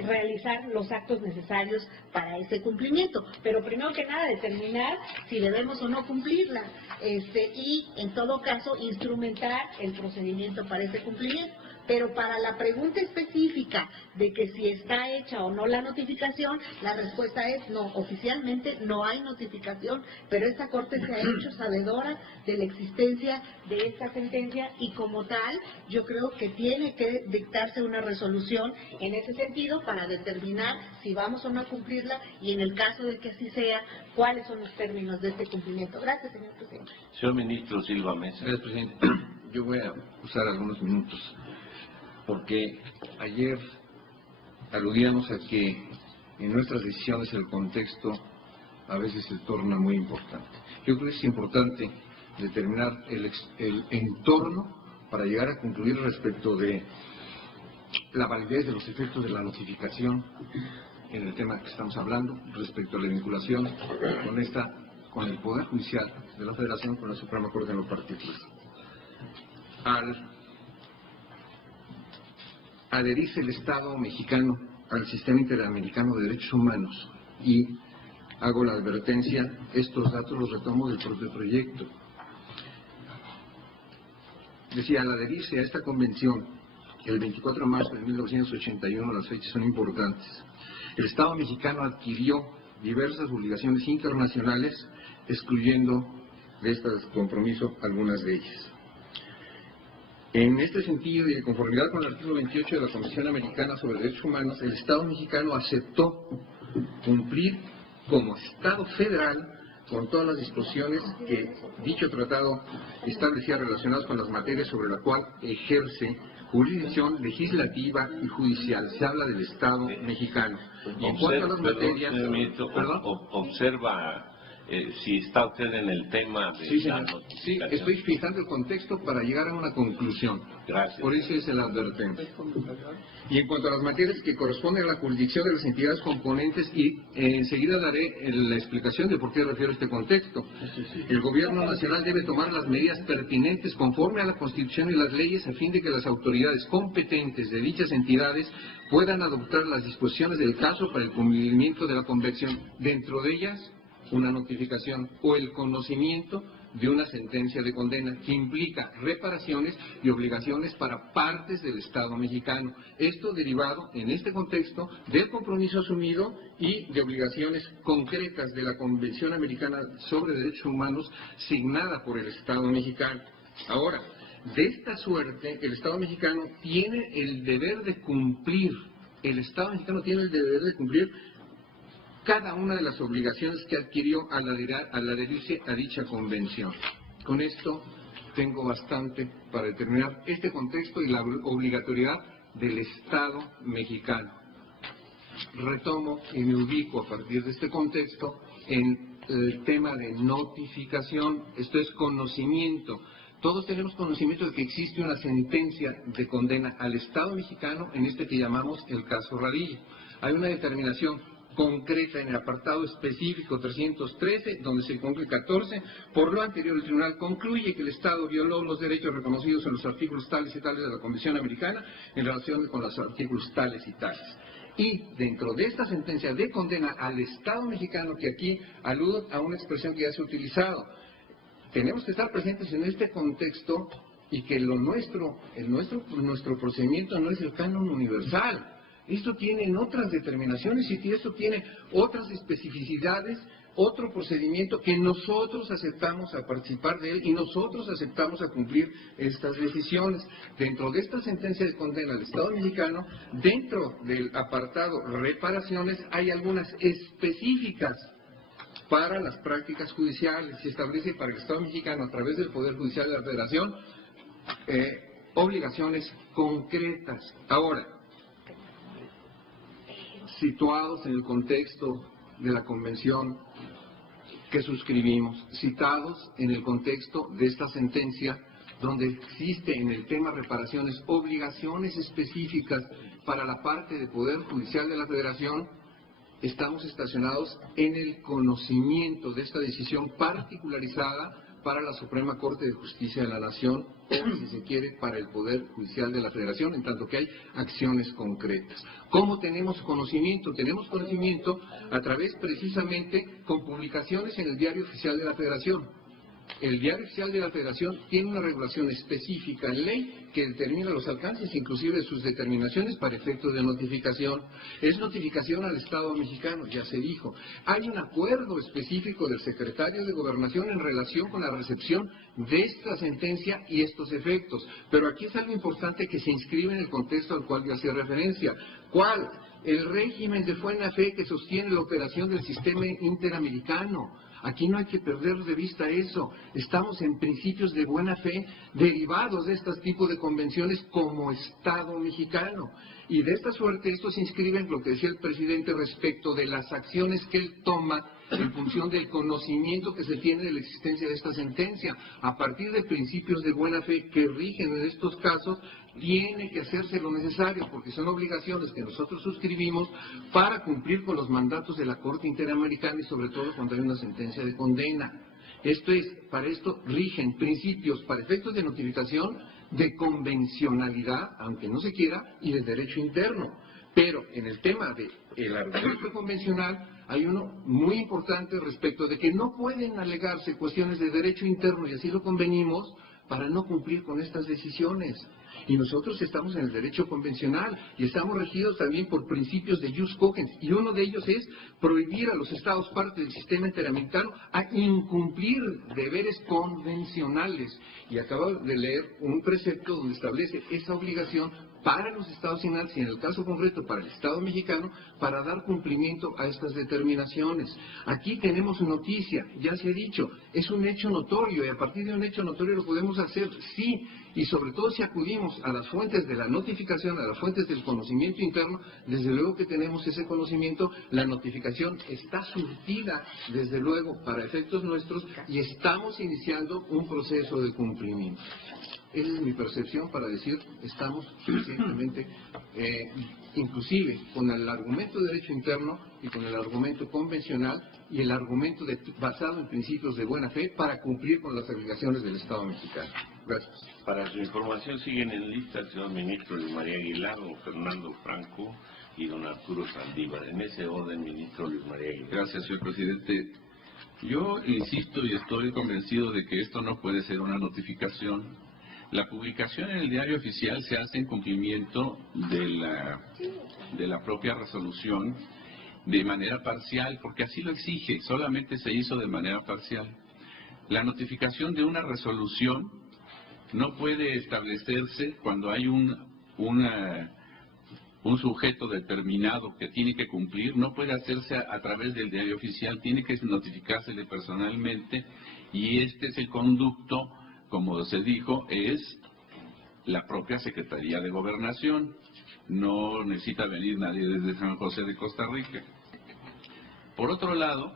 realizar los actos necesarios para ese cumplimiento. Pero primero que nada, determinar si debemos o no cumplirla, y en todo caso, instrumentar el procedimiento para ese cumplimiento. Pero para la pregunta específica de que si está hecha o no la notificación, la respuesta es no, oficialmente no hay notificación, pero esta Corte se ha hecho sabedora de la existencia de esta sentencia, y como tal, yo creo que tiene que dictarse una resolución en ese sentido para determinar si vamos o no a cumplirla, y en el caso de que así sea, cuáles son los términos de este cumplimiento. Gracias, señor presidente. Señor ministro Silva Mesa. Gracias, presidente. Yo voy a usar algunos minutos, porque ayer aludíamos a que en nuestras decisiones el contexto a veces se torna muy importante. Yo creo que es importante determinar el entorno para llegar a concluir respecto de la validez de los efectos de la notificación en el tema que estamos hablando, respecto a la vinculación con el Poder Judicial de la Federación, con la Suprema Corte en los partículas. Al adherirse el Estado mexicano al Sistema Interamericano de Derechos Humanos, y hago la advertencia, estos datos los retomo del propio proyecto. Decía, al adherirse a esta convención, el 24 de marzo de 1981, las fechas son importantes, el Estado mexicano adquirió diversas obligaciones internacionales, excluyendo de estos compromisos algunas de ellas. En este sentido, y de conformidad con el artículo 28 de la Convención Americana sobre Derechos Humanos, el Estado mexicano aceptó cumplir como Estado federal con todas las disposiciones que dicho tratado establecía relacionadas con las materias sobre las cuales ejerce jurisdicción legislativa y judicial. Se habla del Estado mexicano. Y en cuanto a las materias... Observa si está usted en el tema de sí, la sí, estoy fijando el contexto para llegar a una conclusión. Gracias. Por eso es el advertencia. Y en cuanto a las materias que corresponden a la jurisdicción de las entidades componentes, y enseguida daré la explicación de por qué refiero a este contexto. El Gobierno Nacional debe tomar las medidas pertinentes conforme a la Constitución y las leyes a fin de que las autoridades competentes de dichas entidades puedan adoptar las disposiciones del caso para el cumplimiento de la convención, dentro de ellas una notificación o el conocimiento de una sentencia de condena que implica reparaciones y obligaciones para partes del Estado mexicano. Esto derivado, en este contexto, del compromiso asumido y de obligaciones concretas de la Convención Americana sobre Derechos Humanos signada por el Estado mexicano. Ahora, de esta suerte, el Estado mexicano tiene el deber de cumplir, cada una de las obligaciones que adquirió al adherirse a dicha convención. Con esto tengo bastante para determinar este contexto y la obligatoriedad del Estado mexicano. Retomo y me ubico a partir de este contexto en el tema de notificación. Esto es conocimiento. Todos tenemos conocimiento de que existe una sentencia de condena al Estado mexicano en este que llamamos el caso Radillo. Hay una determinación concreta en el apartado específico 313, donde se concluye 14. Por lo anterior, el tribunal concluye que el Estado violó los derechos reconocidos en los artículos tales y tales de la Convención Americana en relación con los artículos tales y tales. Y dentro de esta sentencia de condena al Estado mexicano, que aquí aludo a una expresión que ya se ha utilizado, tenemos que estar presentes en este contexto y que nuestro procedimiento no es el canon universal. Esto tiene otras determinaciones y esto tiene otras especificidades, otro procedimiento que nosotros aceptamos a participar de él y nosotros aceptamos a cumplir estas decisiones. Dentro de esta sentencia de condena al Estado mexicano, dentro del apartado reparaciones, hay algunas específicas para las prácticas judiciales. Se establece para el Estado mexicano, a través del Poder Judicial de la Federación, obligaciones concretas. Ahora, situados en el contexto de la convención que suscribimos, citados en el contexto de esta sentencia, donde existe en el tema reparaciones obligaciones específicas para la parte de Poder Judicial de la Federación, estamos estacionados en el conocimiento de esta decisión particularizada para la Suprema Corte de Justicia de la Nación, o si se quiere, para el Poder Judicial de la Federación, en tanto que hay acciones concretas. ¿Cómo tenemos conocimiento? Tenemos conocimiento a través precisamente con publicaciones en el Diario Oficial de la Federación. El Diario Oficial de la Federación tiene una regulación específica en ley que determina los alcances, inclusive de sus determinaciones para efectos de notificación. Es notificación al Estado mexicano, ya se dijo. Hay un acuerdo específico del secretario de Gobernación en relación con la recepción de esta sentencia y estos efectos. Pero aquí es algo importante que se inscribe en el contexto al cual yo hacía referencia. ¿Cuál? El régimen de buena fe que sostiene la operación del sistema interamericano. Aquí no hay que perder de vista eso. Estamos en principios de buena fe derivados de estos tipos de convenciones como Estado mexicano. Y de esta suerte esto se inscribe en lo que decía el presidente respecto de las acciones que él toma en función del conocimiento que se tiene de la existencia de esta sentencia. A partir de principios de buena fe que rigen en estos casos, tiene que hacerse lo necesario, porque son obligaciones que nosotros suscribimos para cumplir con los mandatos de la Corte Interamericana y sobre todo cuando hay una sentencia de condena. Para esto rigen principios para efectos de notificación, de convencionalidad, aunque no se quiera, y de derecho interno. Pero en el tema del argumento convencional hay uno muy importante respecto de que no pueden alegarse cuestiones de derecho interno, y así lo convenimos, para no cumplir con estas decisiones. Y nosotros estamos en el derecho convencional y estamos regidos también por principios de jus cogens, y uno de ellos es prohibir a los estados parte del sistema interamericano a incumplir deberes convencionales. Y acabo de leer un precepto donde establece esa obligación para los estados finales y en el caso concreto para el Estado mexicano para dar cumplimiento a estas determinaciones. Aquí tenemos noticia, ya se ha dicho, es un hecho notorio y a partir de un hecho notorio lo podemos hacer, sí, y sobre todo si acudimos a las fuentes de la notificación, a las fuentes del conocimiento interno, desde luego que tenemos ese conocimiento, la notificación está surtida desde luego para efectos nuestros y estamos iniciando un proceso de cumplimiento. Esa es mi percepción para decir, estamos suficientemente, inclusive con el argumento de derecho interno y con el argumento convencional y el argumento basado en principios de buena fe para cumplir con las obligaciones del Estado mexicano. Gracias. Para su información siguen en lista el señor ministro Luis María Aguilar, don Fernando Franco y don Arturo Saldívar. En ese orden, ministro Luis María Aguilar. Gracias, señor presidente. Yo insisto y estoy convencido de que esto no puede ser una notificación. La publicación en el diario oficial se hace en cumplimiento de la propia resolución de manera parcial, porque así lo exige, solamente se hizo de manera parcial. La notificación de una resolución no puede establecerse cuando hay un sujeto determinado que tiene que cumplir, no puede hacerse a través del diario oficial, tiene que notificársele personalmente y este es el conducto. Como se dijo, es la propia Secretaría de Gobernación. No necesita venir nadie desde San José de Costa Rica. Por otro lado,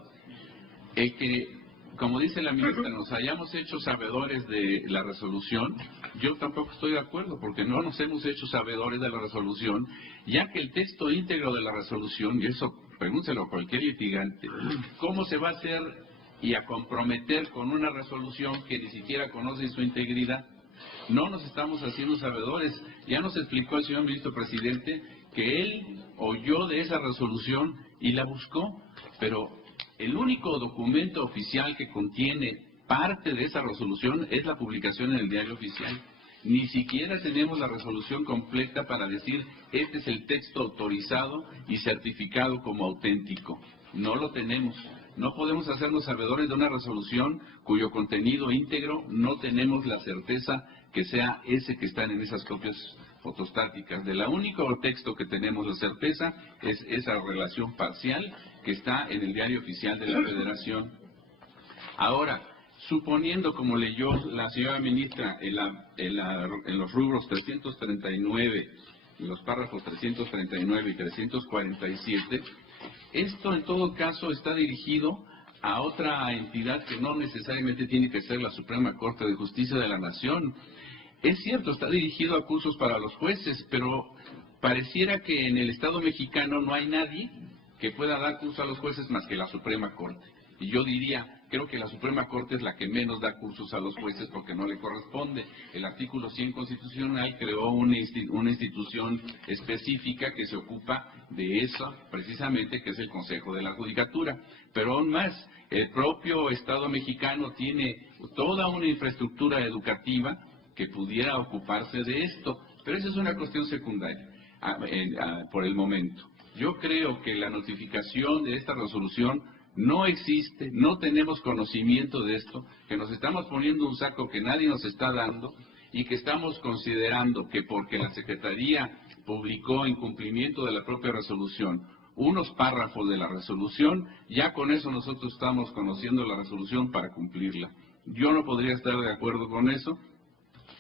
el que, como dice la ministra, nos hayamos hecho sabedores de la resolución, yo tampoco estoy de acuerdo, porque no nos hemos hecho sabedores de la resolución, ya que el texto íntegro de la resolución, y eso pregúntelo a cualquier litigante, ¿cómo se va a hacer y a comprometer con una resolución que ni siquiera conoce su integridad? No nos estamos haciendo sabedores. Ya nos explicó el señor ministro presidente que él oyó de esa resolución y la buscó, pero el único documento oficial que contiene parte de esa resolución es la publicación en el diario oficial. Ni siquiera tenemos la resolución completa para decir este es el texto autorizado y certificado como auténtico. No lo tenemos. No podemos hacernos sabedores de una resolución cuyo contenido íntegro no tenemos la certeza que sea ese que están en esas copias fotostáticas. Del único texto que tenemos la certeza es esa relación parcial que está en el diario oficial de la Federación. Ahora, suponiendo, como leyó la señora ministra en los rubros 339, en los párrafos 339 y 347, esto en todo caso está dirigido a otra entidad que no necesariamente tiene que ser la Suprema Corte de Justicia de la Nación. Es cierto, está dirigido a cursos para los jueces, pero pareciera que en el Estado mexicano no hay nadie que pueda dar curso a los jueces más que la Suprema Corte. Y yo diría, creo que la Suprema Corte es la que menos da cursos a los jueces porque no le corresponde. El artículo 100 constitucional creó una institución específica que se ocupa de eso, precisamente, que es el Consejo de la Judicatura. Pero aún más, el propio Estado mexicano tiene toda una infraestructura educativa que pudiera ocuparse de esto. Pero esa es una cuestión secundaria por el momento. Yo creo que la notificación de esta resolución no existe, no tenemos conocimiento de esto, que nos estamos poniendo un saco que nadie nos está dando y que estamos considerando que porque la Secretaría publicó en cumplimiento de la propia resolución unos párrafos de la resolución, ya con eso nosotros estamos conociendo la resolución para cumplirla. Yo no podría estar de acuerdo con eso,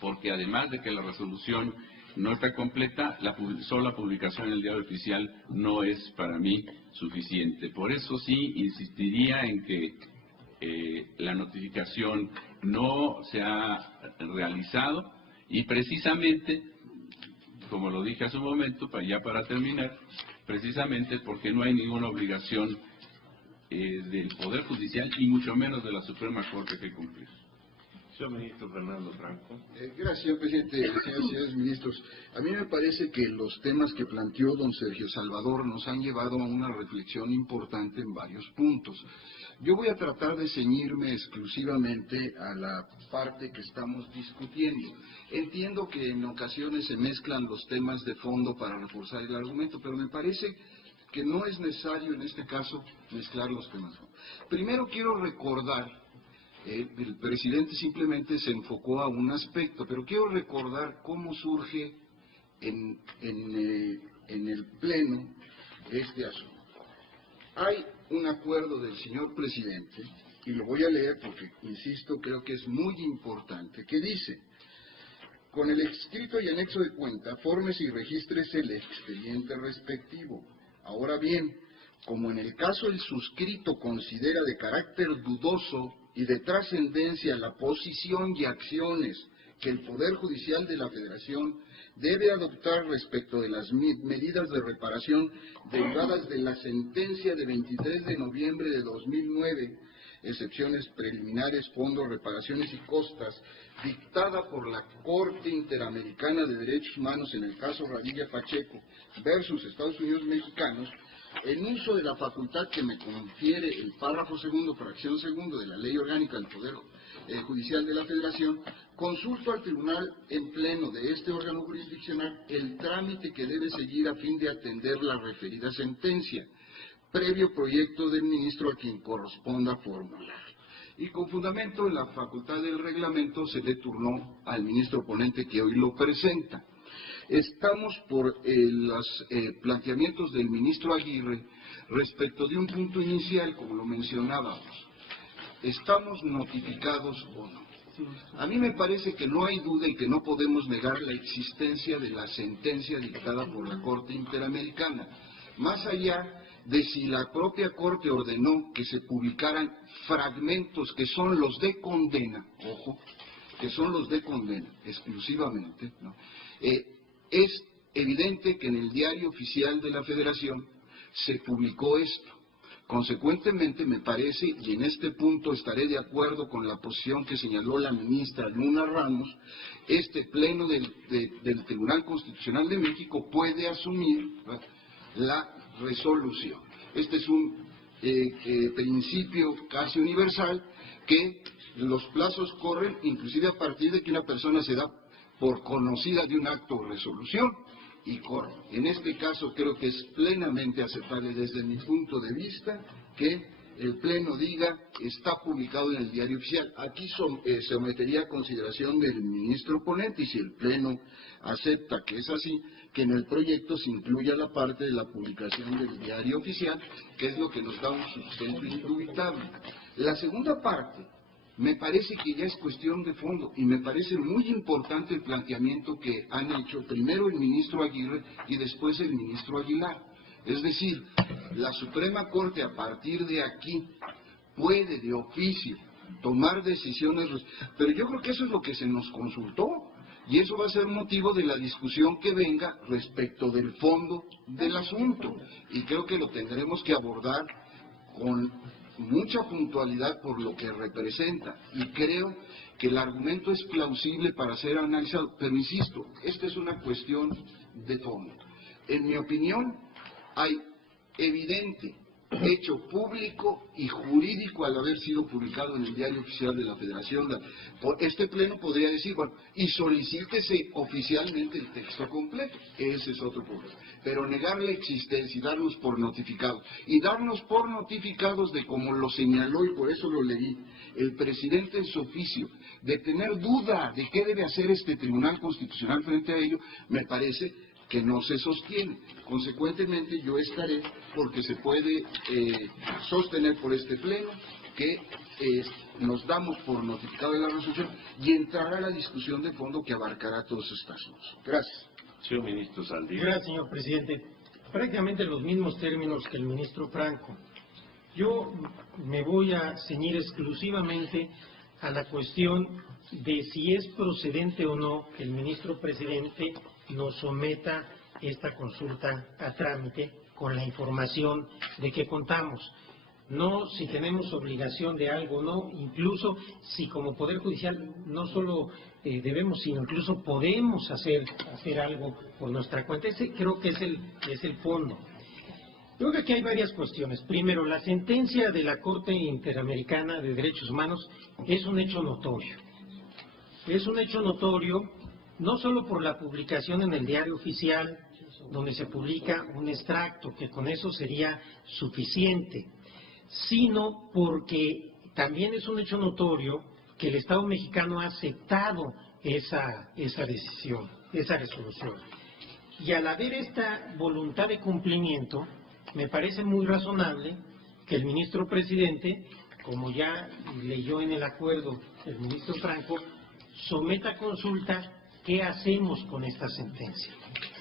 porque además de que la resolución no está completa, la sola publicación en el diario oficial no es para mí suficiente. Por eso sí insistiría en que la notificación no se ha realizado y precisamente, como lo dije hace un momento, ya para terminar, precisamente porque no hay ninguna obligación del Poder Judicial y mucho menos de la Suprema Corte que cumplir. Señor ministro Fernando Franco. Gracias, señor presidente. Señoras y señores ministros, a mí me parece que los temas que planteó don Sergio Salvador nos han llevado a una reflexión importante en varios puntos. Yo voy a tratar de ceñirme exclusivamente a la parte que estamos discutiendo. Entiendo que en ocasiones se mezclan los temas de fondo para reforzar el argumento, pero me parece que no es necesario en este caso mezclar los temas. Primero quiero recordar, el presidente simplemente se enfocó a un aspecto, pero quiero recordar cómo surge en el Pleno este asunto. Hay un acuerdo del señor presidente, y lo voy a leer porque, insisto, creo que es muy importante, que dice: con el escrito y anexo de cuenta, fórmese y regístrese el expediente respectivo. Ahora bien, como en el caso el suscrito considera de carácter dudoso y de trascendencia la posición y acciones que el Poder Judicial de la Federación debe adoptar respecto de las medidas de reparación derivadas de la sentencia de 23 de noviembre de 2009, excepciones preliminares, fondos, reparaciones y costas, dictada por la Corte Interamericana de Derechos Humanos en el caso Radilla Pacheco versus Estados Unidos Mexicanos, en uso de la facultad que me confiere el párrafo segundo, fracción segundo de la Ley Orgánica del Poder Judicial de la Federación, consulto al Tribunal en pleno de este órgano jurisdiccional el trámite que debe seguir a fin de atender la referida sentencia, previo proyecto del ministro a quien corresponda formular. Y con fundamento en la facultad del reglamento se le turnó al ministro ponente que hoy lo presenta. Estamos por los planteamientos del ministro Aguirre respecto de un punto inicial, como lo mencionábamos. ¿Estamos notificados o no? A mí me parece que no hay duda y que no podemos negar la existencia de la sentencia dictada por la Corte Interamericana, más allá de si la propia Corte ordenó que se publicaran fragmentos que son los de condena, ojo, que son los de condena exclusivamente, ¿no? Es evidente que en el Diario Oficial de la Federación se publicó esto. Consecuentemente, me parece, y en este punto estaré de acuerdo con la posición que señaló la ministra Luna Ramos, este Pleno del Tribunal Constitucional de México puede asumir, ¿verdad?, la resolución. Este es un principio casi universal, que los plazos corren inclusive a partir de que una persona se da por conocida de un acto o resolución, y corre. En este caso creo que es plenamente aceptable desde mi punto de vista que el Pleno diga está publicado en el Diario Oficial. Aquí se sometería a consideración del ministro ponente, y si el Pleno acepta que es así, que en el proyecto se incluya la parte de la publicación del Diario Oficial, que es lo que nos da un sustento indubitable. La segunda parte me parece que ya es cuestión de fondo, y me parece muy importante el planteamiento que han hecho primero el ministro Aguirre y después el ministro Aguilar. Es decir, la Suprema Corte a partir de aquí puede de oficio tomar decisiones, pero yo creo que eso es lo que se nos consultó, y eso va a ser motivo de la discusión que venga respecto del fondo del asunto, y creo que lo tendremos que abordar con mucha puntualidad por lo que representa, y creo que el argumento es plausible para ser analizado, pero insisto, esta es una cuestión de fondo. En mi opinión, hay evidente hecho público y jurídico al haber sido publicado en el Diario Oficial de la Federación. Este Pleno podría decir, bueno, y solicítese oficialmente el texto completo. Ese es otro problema. Pero negar la existencia y darnos por notificados, y darnos por notificados de, como lo señaló, y por eso lo leí, el presidente en su oficio, de tener duda de qué debe hacer este Tribunal Constitucional frente a ello, me parece que no se sostiene. Consecuentemente, yo estaré porque se puede sostener por este Pleno que nos damos por notificado de la resolución, y entrará la discusión de fondo que abarcará todos estos asuntos. Gracias. Señor ministro Saldívar. Gracias, señor presidente. Prácticamente los mismos términos que el ministro Franco. Yo me voy a ceñir exclusivamente a la cuestión de si es procedente o no que el ministro presidente nos someta esta consulta a trámite con la información de que contamos. no si tenemos obligación de algo, no, incluso si como Poder Judicial no solo debemos, sino incluso podemos hacer algo por nuestra cuenta. Ese creo que es el fondo. Creo que aquí hay varias cuestiones. Primero, la sentencia de la Corte Interamericana de Derechos Humanos es un hecho notorio. Es un hecho notorio no solo por la publicación en el Diario Oficial, donde se publica un extracto, que con eso sería suficiente, sino porque también es un hecho notorio que el Estado mexicano ha aceptado esa decisión, esa resolución. Y al haber esta voluntad de cumplimiento, me parece muy razonable que el ministro presidente, como ya leyó en el acuerdo el ministro Franco, someta a consulta qué hacemos con esta sentencia.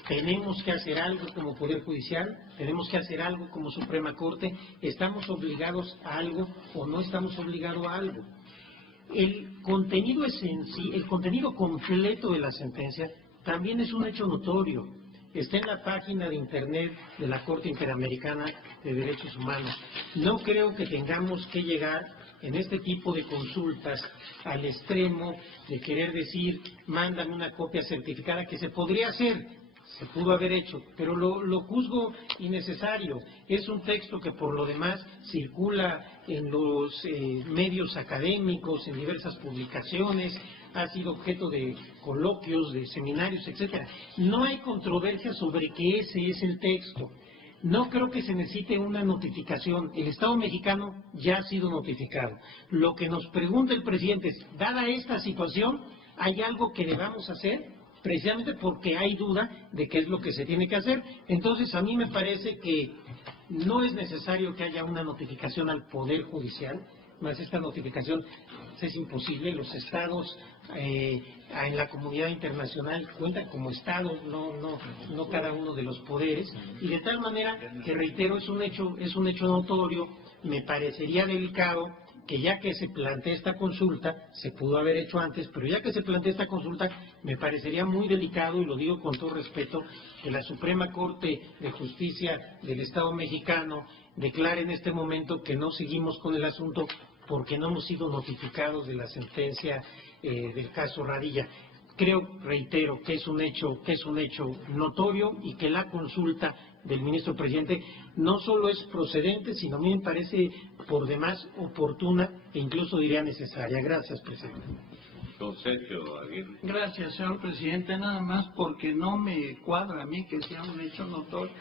¿Tenemos que hacer algo como Poder Judicial? ¿Tenemos que hacer algo como Suprema Corte? ¿Estamos obligados a algo o no estamos obligados a algo? El contenido el contenido completo de la sentencia también es un hecho notorio. Está en la página de internet de la Corte Interamericana de Derechos Humanos. No creo que tengamos que llegar en este tipo de consultas al extremo de querer decir, mándame una copia certificada, que se podría hacer, se pudo haber hecho, pero lo juzgo innecesario. Es un texto que por lo demás circula en los medios académicos, en diversas publicaciones, ha sido objeto de coloquios, de seminarios, etcétera. No hay controversia sobre que ese es el texto. No creo que se necesite una notificación. El Estado mexicano ya ha sido notificado. Lo que nos pregunta el presidente es, dada esta situación, ¿hay algo que debamos hacer? Precisamente porque hay duda de qué es lo que se tiene que hacer. Entonces, a mí me parece que no es necesario que haya una notificación al Poder Judicial, más esta notificación es imposible. Los estados en la comunidad internacional cuentan como estados, no cada uno de los poderes, y de tal manera que, reitero, es un hecho notorio. Me parecería delicado que ya que se plantea esta consulta, se pudo haber hecho antes, pero ya que se plantea esta consulta, me parecería muy delicado, y lo digo con todo respeto, que la Suprema Corte de Justicia del Estado mexicano declare en este momento que no seguimos con el asunto porque no hemos sido notificados de la sentencia del caso Radilla. Creo, reitero, que es un hecho notorio, y que la consulta del ministro presidente no solo es procedente, sino a mí me parece por demás oportuna e incluso diría necesaria. Gracias, presidente. Don Sergio Aguirre. Gracias, señor presidente. Nada más porque no me cuadra a mí que sea un hecho notorio.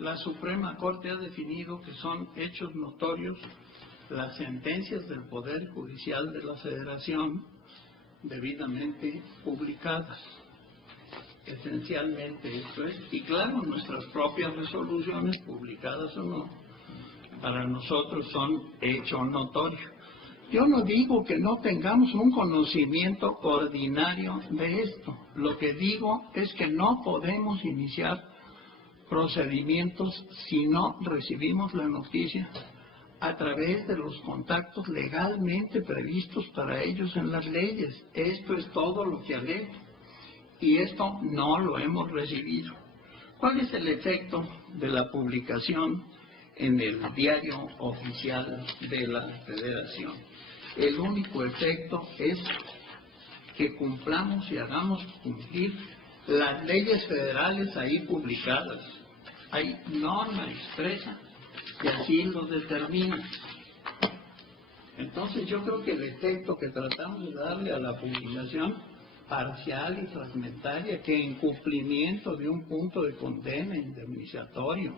La Suprema Corte ha definido que son hechos notorios las sentencias del Poder Judicial de la Federación debidamente publicadas. Esencialmente esto es, y claro, nuestras propias resoluciones, publicadas o no, para nosotros son hecho notorio. Yo no digo que no tengamos un conocimiento ordinario de esto. Lo que digo es que no podemos iniciar procedimientos si no recibimos la noticia a través de los contactos legalmente previstos para ellos en las leyes. Esto es todo lo que alego. Y esto no lo hemos recibido. ¿Cuál es el efecto de la publicación en el Diario Oficial de la Federación? El único efecto es que cumplamos y hagamos cumplir las leyes federales ahí publicadas. Hay norma expresa que así lo determina. Entonces yo creo que el efecto que tratamos de darle a la publicación parcial y fragmentaria, que en cumplimiento de un punto de condena indemnizatorio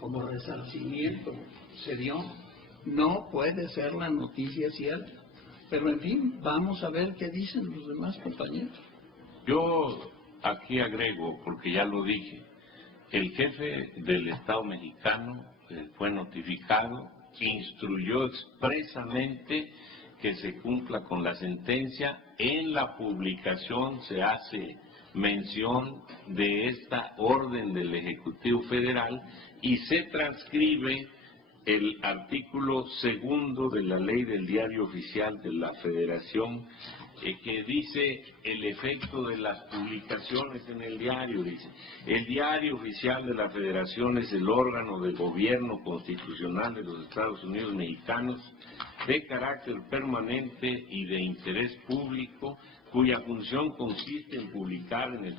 como resarcimiento se dio, no puede ser la noticia cierta. Pero en fin, vamos a ver qué dicen los demás compañeros. Yo aquí agrego, porque ya lo dije, el jefe del Estado mexicano fue notificado, instruyó expresamente que se cumpla con la sentencia. En la publicación se hace mención de esta orden del Ejecutivo Federal y se transcribe el artículo 2 de la Ley del Diario Oficial de la Federación, que dice el efecto de las publicaciones en el diario. Dice: el diario oficial de la Federación es el órgano de gobierno constitucional de los Estados Unidos mexicanos de carácter permanente y de interés público, cuya función consiste en publicar en el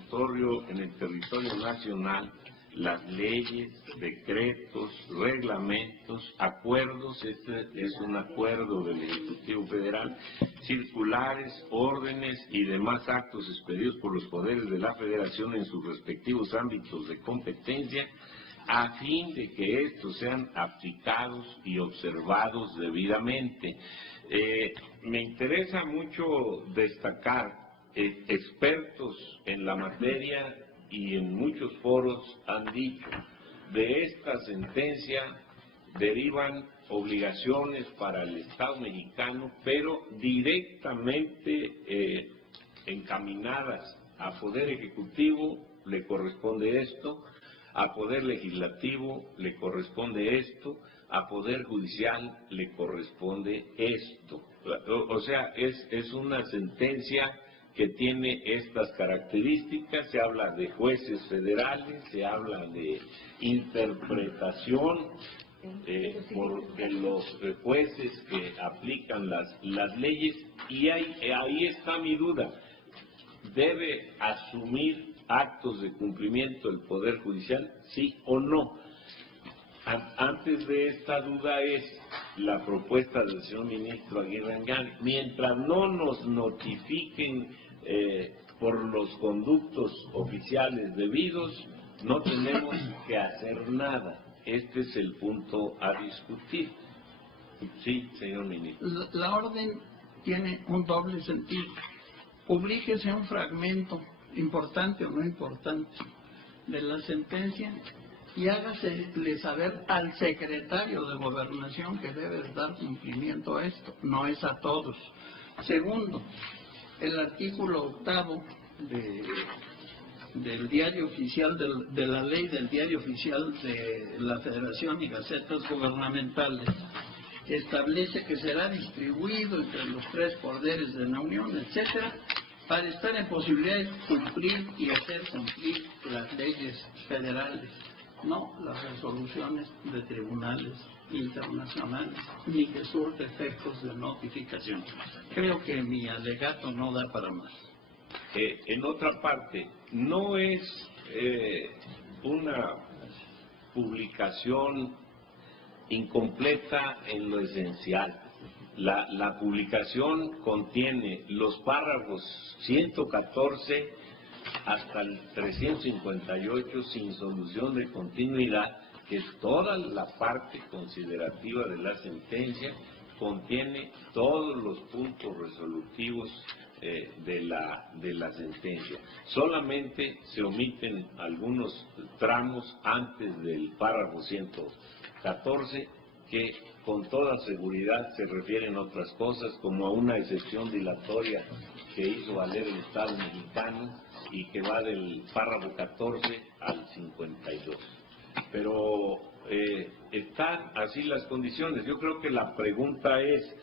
territorio nacional las leyes, decretos, reglamentos, acuerdos, este es un acuerdo del Ejecutivo Federal, circulares, órdenes y demás actos expedidos por los poderes de la Federación en sus respectivos ámbitos de competencia, a fin de que estos sean aplicados y observados debidamente. Me interesa mucho destacar expertos en la materia y en muchos foros han dicho: de esta sentencia derivan obligaciones para el Estado mexicano, pero directamente encaminadas a Poder Ejecutivo le corresponde esto, a Poder Legislativo le corresponde esto, a Poder Judicial le corresponde esto. O sea, es una sentencia que tiene estas características. Se habla de jueces federales, se habla de interpretación de los jueces que aplican las leyes, y ahí está mi duda: ¿debe asumir actos de cumplimiento el Poder Judicial, sí o no? Antes de esta duda es la propuesta del señor ministro Aguirre Anguiano: mientras no nos notifiquen por los conductos oficiales debidos, no tenemos que hacer nada. Este es el punto a discutir. Sí, señor ministro. La orden tiene un doble sentido. Publíquese un fragmento, importante o no importante, de la sentencia y hágasele saber al secretario de Gobernación que debe dar cumplimiento a esto, no es a todos. Segundo, el artículo 8º del diario oficial, de la ley del diario oficial de la Federación y gacetas gubernamentales, establece que será distribuido entre los 3 poderes de la Unión, etcétera, para estar en posibilidad de cumplir y hacer cumplir las leyes federales, no las resoluciones de tribunales internacionales, ni que surte efectos de notificación. Creo que mi alegato no da para más. En otra parte, no es una publicación incompleta en lo esencial. La publicación contiene los párrafos 114 hasta el 358 sin solución de continuidad, que es toda la parte considerativa de la sentencia, contiene todos los puntos resolutivos de la sentencia. Solamente se omiten algunos tramos antes del párrafo 114 que con toda seguridad se refieren a otras cosas, como a una excepción dilatoria que hizo valer el Estado mexicano y que va del párrafo 14 al 52. Pero están así las condiciones. Yo creo que la pregunta es: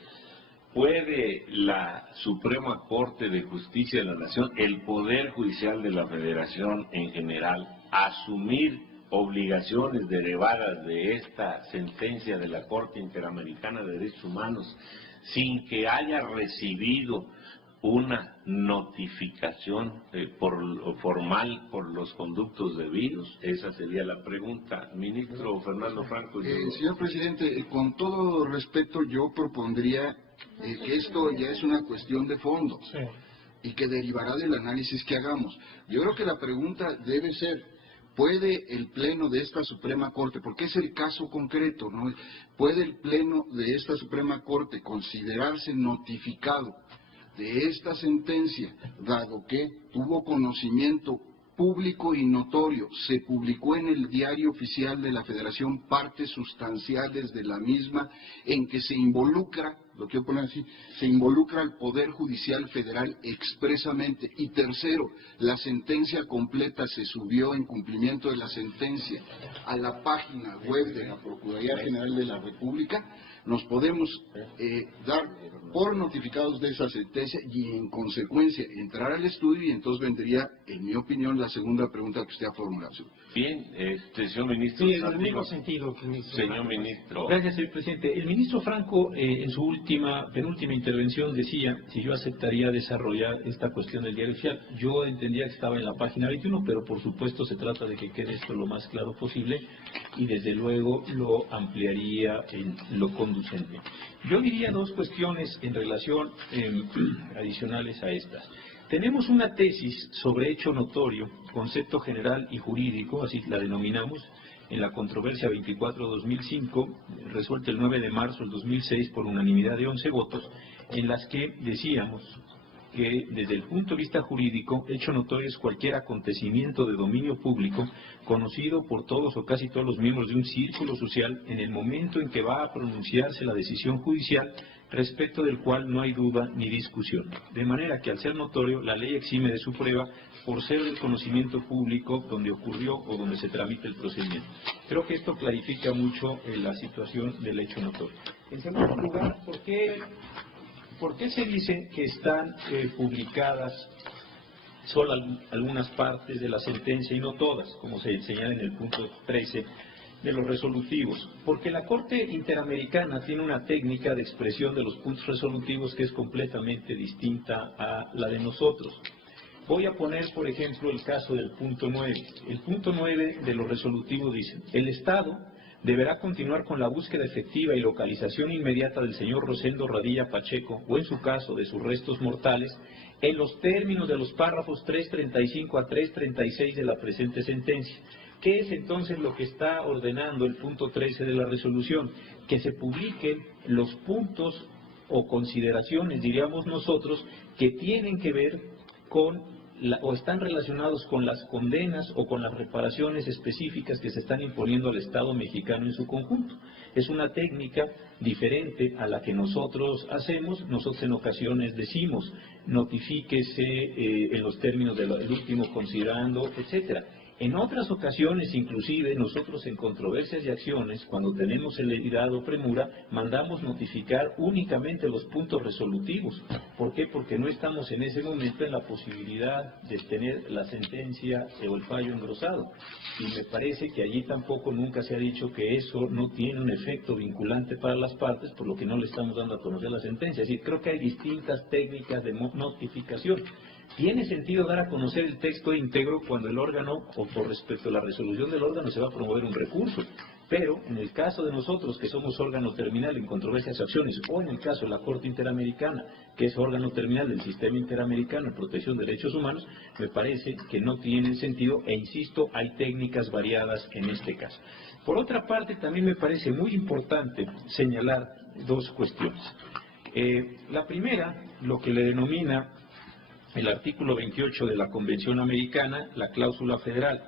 ¿puede la Suprema Corte de Justicia de la Nación, el Poder Judicial de la Federación en general, asumir obligaciones derivadas de esta sentencia de la Corte Interamericana de Derechos Humanos sin que haya recibido una notificación formal por los conductos debidos? Esa sería la pregunta. Ministro Fernando Franco. Señor presidente, con todo respeto, yo propondría que esto ya es una cuestión de fondo y que derivará del análisis que hagamos. Yo creo que la pregunta debe ser: ¿puede el Pleno de esta Suprema Corte, porque es el caso concreto, ¿no? ¿Puede el Pleno de esta Suprema Corte considerarse notificado de esta sentencia, dado que tuvo conocimiento público y notorio, se publicó en el diario oficial de la Federación partes sustanciales de la misma en que se involucra lo quiero poner así, se involucra al Poder Judicial Federal expresamente. Y tercero, la sentencia completa se subió en cumplimiento de la sentencia a la página web de la Procuraduría General de la República. Nos podemos dar por notificados de esa sentencia y en consecuencia entrar al estudio, y entonces vendría, en mi opinión, la segunda pregunta que usted ha formulado. Bien, señor ministro. Sí, en el mismo sentido que el ministro. Señor ministro. Gracias, señor presidente. El ministro Franco, en su penúltima intervención, decía si yo aceptaría desarrollar esta cuestión del diario oficial. Yo entendía que estaba en la página 21, pero por supuesto se trata de que quede esto lo más claro posible y desde luego lo ampliaría en lo conducente. Yo diría dos cuestiones en relación adicionales a estas. Tenemos una tesis sobre hecho notorio, concepto general y jurídico, así la denominamos, en la controversia 24-2005, resuelta el 9 de marzo del 2006 por unanimidad de 11 votos, en las que decíamos que desde el punto de vista jurídico, hecho notorio es cualquier acontecimiento de dominio público conocido por todos o casi todos los miembros de un círculo social en el momento en que va a pronunciarse la decisión judicial, respecto del cual no hay duda ni discusión. De manera que al ser notorio, la ley exime de su prueba por ser del conocimiento público donde ocurrió o donde se tramite el procedimiento. Creo que esto clarifica mucho la situación del hecho notorio. En segundo lugar, ¿por qué se dice que están publicadas solo algunas partes de la sentencia y no todas, como se señala en el punto 13 de los resolutivos? Porque la Corte Interamericana tiene una técnica de expresión de los puntos resolutivos que es completamente distinta a la de nosotros. Voy a poner, por ejemplo, el caso del punto 9. El punto 9 de los resolutivos dice: el Estado deberá continuar con la búsqueda efectiva y localización inmediata del señor Rosendo Radilla Pacheco, o en su caso de sus restos mortales, en los términos de los párrafos 335 a 336 de la presente sentencia. ¿Qué es entonces lo que está ordenando el punto 13 de la resolución? Que se publiquen los puntos o consideraciones, diríamos nosotros, que tienen que ver con o están relacionados con las condenas o con las reparaciones específicas que se están imponiendo al Estado mexicano en su conjunto. Es una técnica diferente a la que nosotros hacemos. Nosotros en ocasiones decimos, notifíquese en los términos del último considerando, etcétera. En otras ocasiones, inclusive, nosotros en controversias y acciones, cuando tenemos celeridad o premura, mandamos notificar únicamente los puntos resolutivos. ¿Por qué? Porque no estamos en ese momento en la posibilidad de tener la sentencia o el fallo engrosado. Y me parece que allí tampoco nunca se ha dicho que eso no tiene un efecto vinculante para las partes, por lo que no le estamos dando a conocer la sentencia. Es decir, creo que hay distintas técnicas de notificación. Tiene sentido dar a conocer el texto íntegro cuando el órgano, o por respecto a la resolución del órgano, se va a promover un recurso. Pero en el caso de nosotros, que somos órgano terminal en controversias y acciones, o en el caso de la Corte Interamericana, que es órgano terminal del Sistema Interamericano en Protección de Derechos Humanos, me parece que no tiene sentido, e insisto, hay técnicas variadas en este caso. Por otra parte, también me parece muy importante señalar dos cuestiones. La primera, lo que le denomina el artículo 28 de la Convención Americana, la cláusula federal,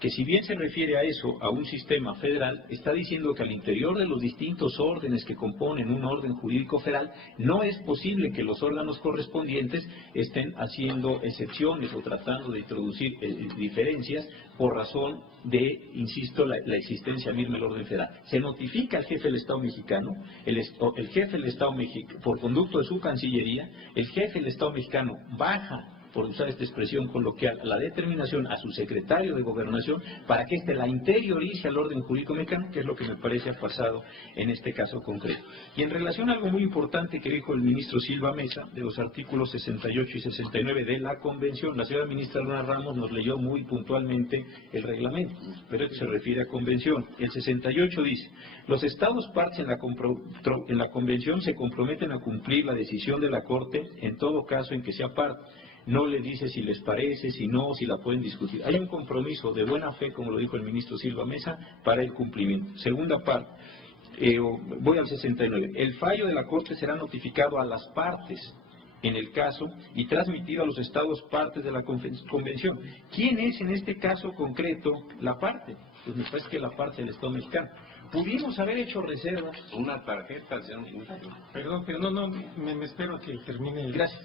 que si bien se refiere a eso, a un sistema federal, está diciendo que al interior de los distintos órdenes que componen un orden jurídico federal, no es posible que los órganos correspondientes estén haciendo excepciones o tratando de introducir diferencias por razón de, insisto, la existencia misma del orden federal. Se notifica al jefe del Estado mexicano, el jefe del Estado mexicano, por conducto de su Cancillería, el jefe del Estado mexicano baja, por usar esta expresión coloquial, la determinación a su secretario de Gobernación para que éste la interiorice al orden jurídico mexicano, que es lo que me parece ha pasado en este caso concreto. Y en relación a algo muy importante que dijo el ministro Silva Mesa, de los artículos 68 y 69 de la Convención, la señora ministra Luna Ramos nos leyó muy puntualmente el reglamento, pero esto se refiere a Convención. El 68 dice: los Estados partes en la Convención se comprometen a cumplir la decisión de la Corte en todo caso en que sea parte. No le dice si les parece, si no, si la pueden discutir. Hay un compromiso de buena fe, como lo dijo el ministro Silva Mesa, para el cumplimiento. Segunda parte, voy al 69. El fallo de la Corte será notificado a las partes en el caso y transmitido a los Estados partes de la Convención. ¿Quién es en este caso concreto la parte? Pues me parece que la parte del Estado mexicano. Pudimos haber hecho reservas. Una tarjeta, señor ministro. Perdón, pero no, me espero a que termine. Gracias.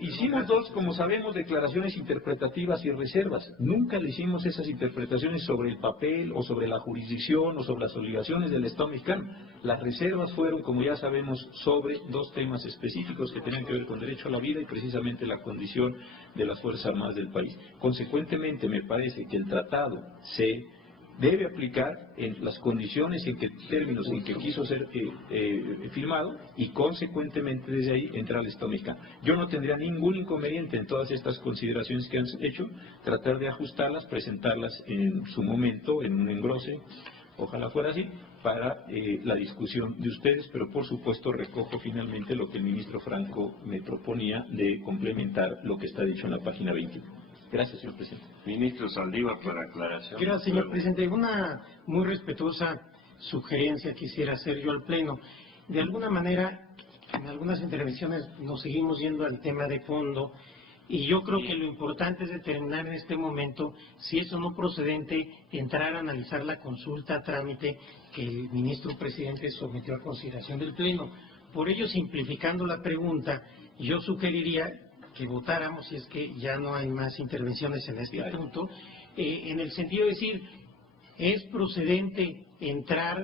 Hicimos dos, como sabemos, declaraciones interpretativas y reservas. Nunca le hicimos esas interpretaciones sobre el papel o sobre la jurisdicción o sobre las obligaciones del Estado mexicano. Las reservas fueron, como ya sabemos, sobre dos temas específicos que tenían que ver con derecho a la vida y precisamente la condición de las Fuerzas Armadas del país. Consecuentemente, me parece que el tratado se debe aplicar en las condiciones y en qué términos en que quiso ser firmado y consecuentemente desde ahí entra al Estado mexicano. Yo no tendría ningún inconveniente en todas estas consideraciones que han hecho, tratar de ajustarlas, presentarlas en su momento, en un engrose, ojalá fuera así, para la discusión de ustedes, pero por supuesto recojo finalmente lo que el ministro Franco me proponía de complementar lo que está dicho en la página 21. Gracias, señor presidente. Ministro Saldívar, para aclaración. Gracias, señor presidente. Una muy respetuosa sugerencia quisiera hacer yo al Pleno. De alguna manera, en algunas intervenciones nos seguimos yendo al tema de fondo y yo creo que lo importante es determinar en este momento si es o no procedente entrar a analizar la consulta a trámite que el ministro presidente sometió a consideración del Pleno. Por ello, simplificando la pregunta, yo sugeriría que votáramos, si es que ya no hay más intervenciones en este punto, en el sentido de decir, ¿es procedente entrar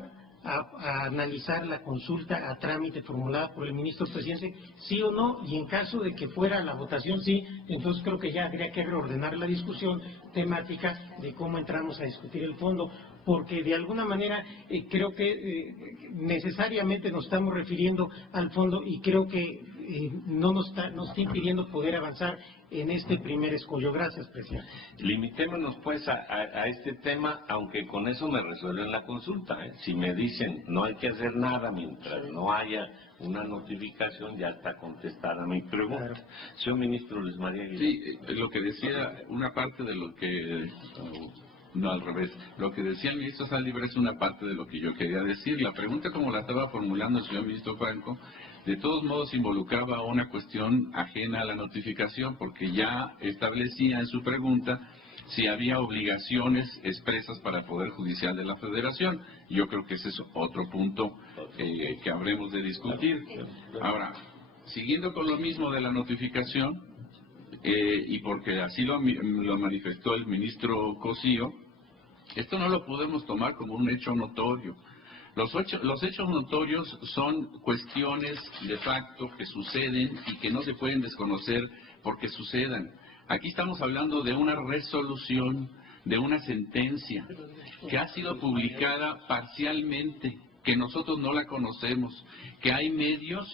a analizar la consulta a trámite formulada por el ministro presidente, sí o no? Y en caso de que fuera la votación sí, entonces creo que ya habría que reordenar la discusión temática de cómo entramos a discutir el fondo, porque de alguna manera creo que necesariamente nos estamos refiriendo al fondo y creo que nos está impidiendo poder avanzar en este primer escollo. Gracias, presidente. Limitémonos pues a este tema, aunque con eso me resuelven la consulta. Si me dicen no hay que hacer nada mientras no haya una notificación, ya está contestada mi pregunta. Claro. Señor ministro Luis María Aguilar. Sí, lo que decía, una parte de lo que... No, al revés. Lo que decía el ministro Saldívar es una parte de lo que yo quería decir. La pregunta, como la estaba formulando el señor ministro Franco, de todos modos involucraba una cuestión ajena a la notificación, porque ya establecía en su pregunta si había obligaciones expresas para el Poder Judicial de la Federación. Yo creo que ese es otro punto que habremos de discutir. Ahora, siguiendo con lo mismo de la notificación, y porque así lo manifestó el ministro Cosío, esto no lo podemos tomar como un hecho notorio. Los hechos notorios son cuestiones de facto que suceden y que no se pueden desconocer porque sucedan. Aquí estamos hablando de una resolución, de una sentencia que ha sido publicada parcialmente, que nosotros no la conocemos, que hay medios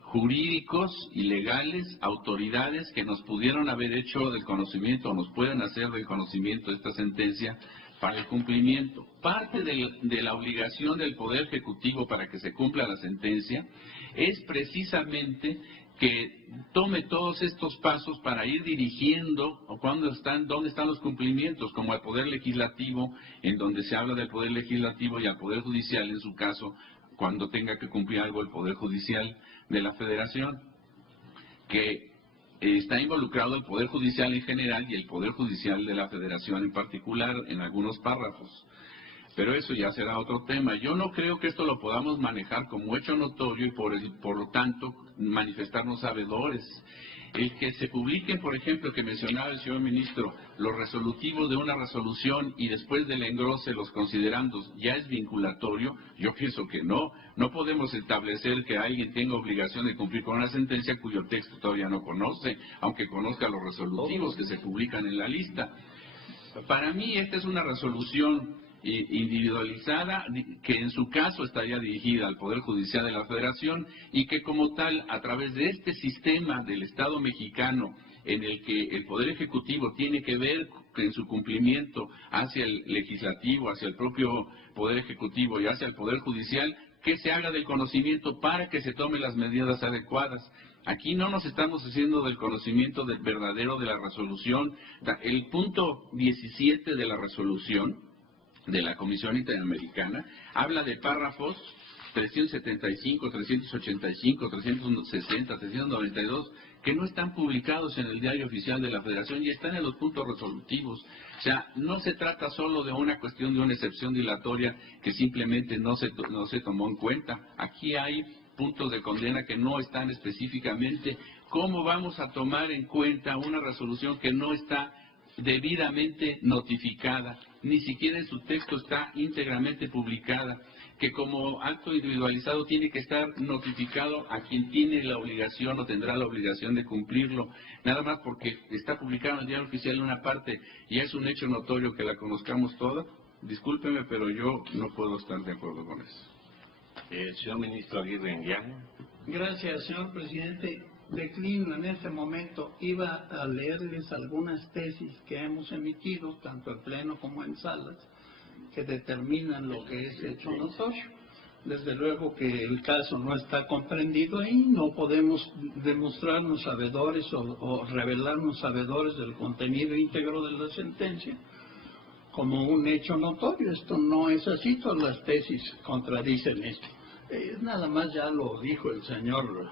jurídicos y legales, autoridades que nos pudieron haber hecho del conocimiento o nos pueden hacer del conocimiento de esta sentencia para el cumplimiento. Parte de la obligación del Poder Ejecutivo para que se cumpla la sentencia es precisamente que tome todos estos pasos para ir dirigiendo dónde están los cumplimientos, como al Poder Legislativo, en donde se habla del Poder Legislativo, y al Poder Judicial, en su caso, cuando tenga que cumplir algo el Poder Judicial de la Federación, que está involucrado el Poder Judicial en general y el Poder Judicial de la Federación en particular en algunos párrafos. Pero eso ya será otro tema. Yo no creo que esto lo podamos manejar como hecho notorio y por lo tanto manifestarnos sabedores. El que se publiquen, por ejemplo, que mencionaba el señor ministro, los resolutivos de una resolución y después del engrose los considerandos, ¿ya es vinculatorio? Yo pienso que no. No podemos establecer que alguien tenga obligación de cumplir con una sentencia cuyo texto todavía no conoce, aunque conozca los resolutivos que se publican en la lista. Para mí esta es una resolución individualizada, que en su caso estaría dirigida al Poder Judicial de la Federación y que como tal, a través de este sistema del Estado mexicano en el que el Poder Ejecutivo tiene que ver en su cumplimiento hacia el Legislativo, hacia el propio Poder Ejecutivo y hacia el Poder Judicial, que se haga del conocimiento para que se tomen las medidas adecuadas. Aquí no nos estamos haciendo del conocimiento del verdadero de la resolución. El punto 17 de la resolución de la Comisión Interamericana habla de párrafos 375, 385, 360, 392, que no están publicados en el Diario Oficial de la Federación y están en los puntos resolutivos. O sea, no se trata solo de una cuestión de una excepción dilatoria que simplemente no se tomó en cuenta. Aquí hay puntos de condena que no están específicamente. ¿Cómo vamos a tomar en cuenta una resolución que no está debidamente notificada? Ni siquiera en su texto está íntegramente publicada, que como acto individualizado tiene que estar notificado a quien tiene la obligación o tendrá la obligación de cumplirlo, nada más porque está publicado en el Diario Oficial en una parte y es un hecho notorio que la conozcamos toda. Discúlpeme, pero yo no puedo estar de acuerdo con eso. Señor Ministro Aguirre Anguiano. Gracias, señor presidente. Declino en este momento, iba a leerles algunas tesis que hemos emitido, tanto en pleno como en salas, que determinan lo que es hecho notorio. Desde luego que el caso no está comprendido ahí, no podemos demostrarnos sabedores o revelarnos sabedores del contenido íntegro de la sentencia como un hecho notorio. Esto no es así, todas las tesis contradicen esto. Nada más ya lo dijo el señor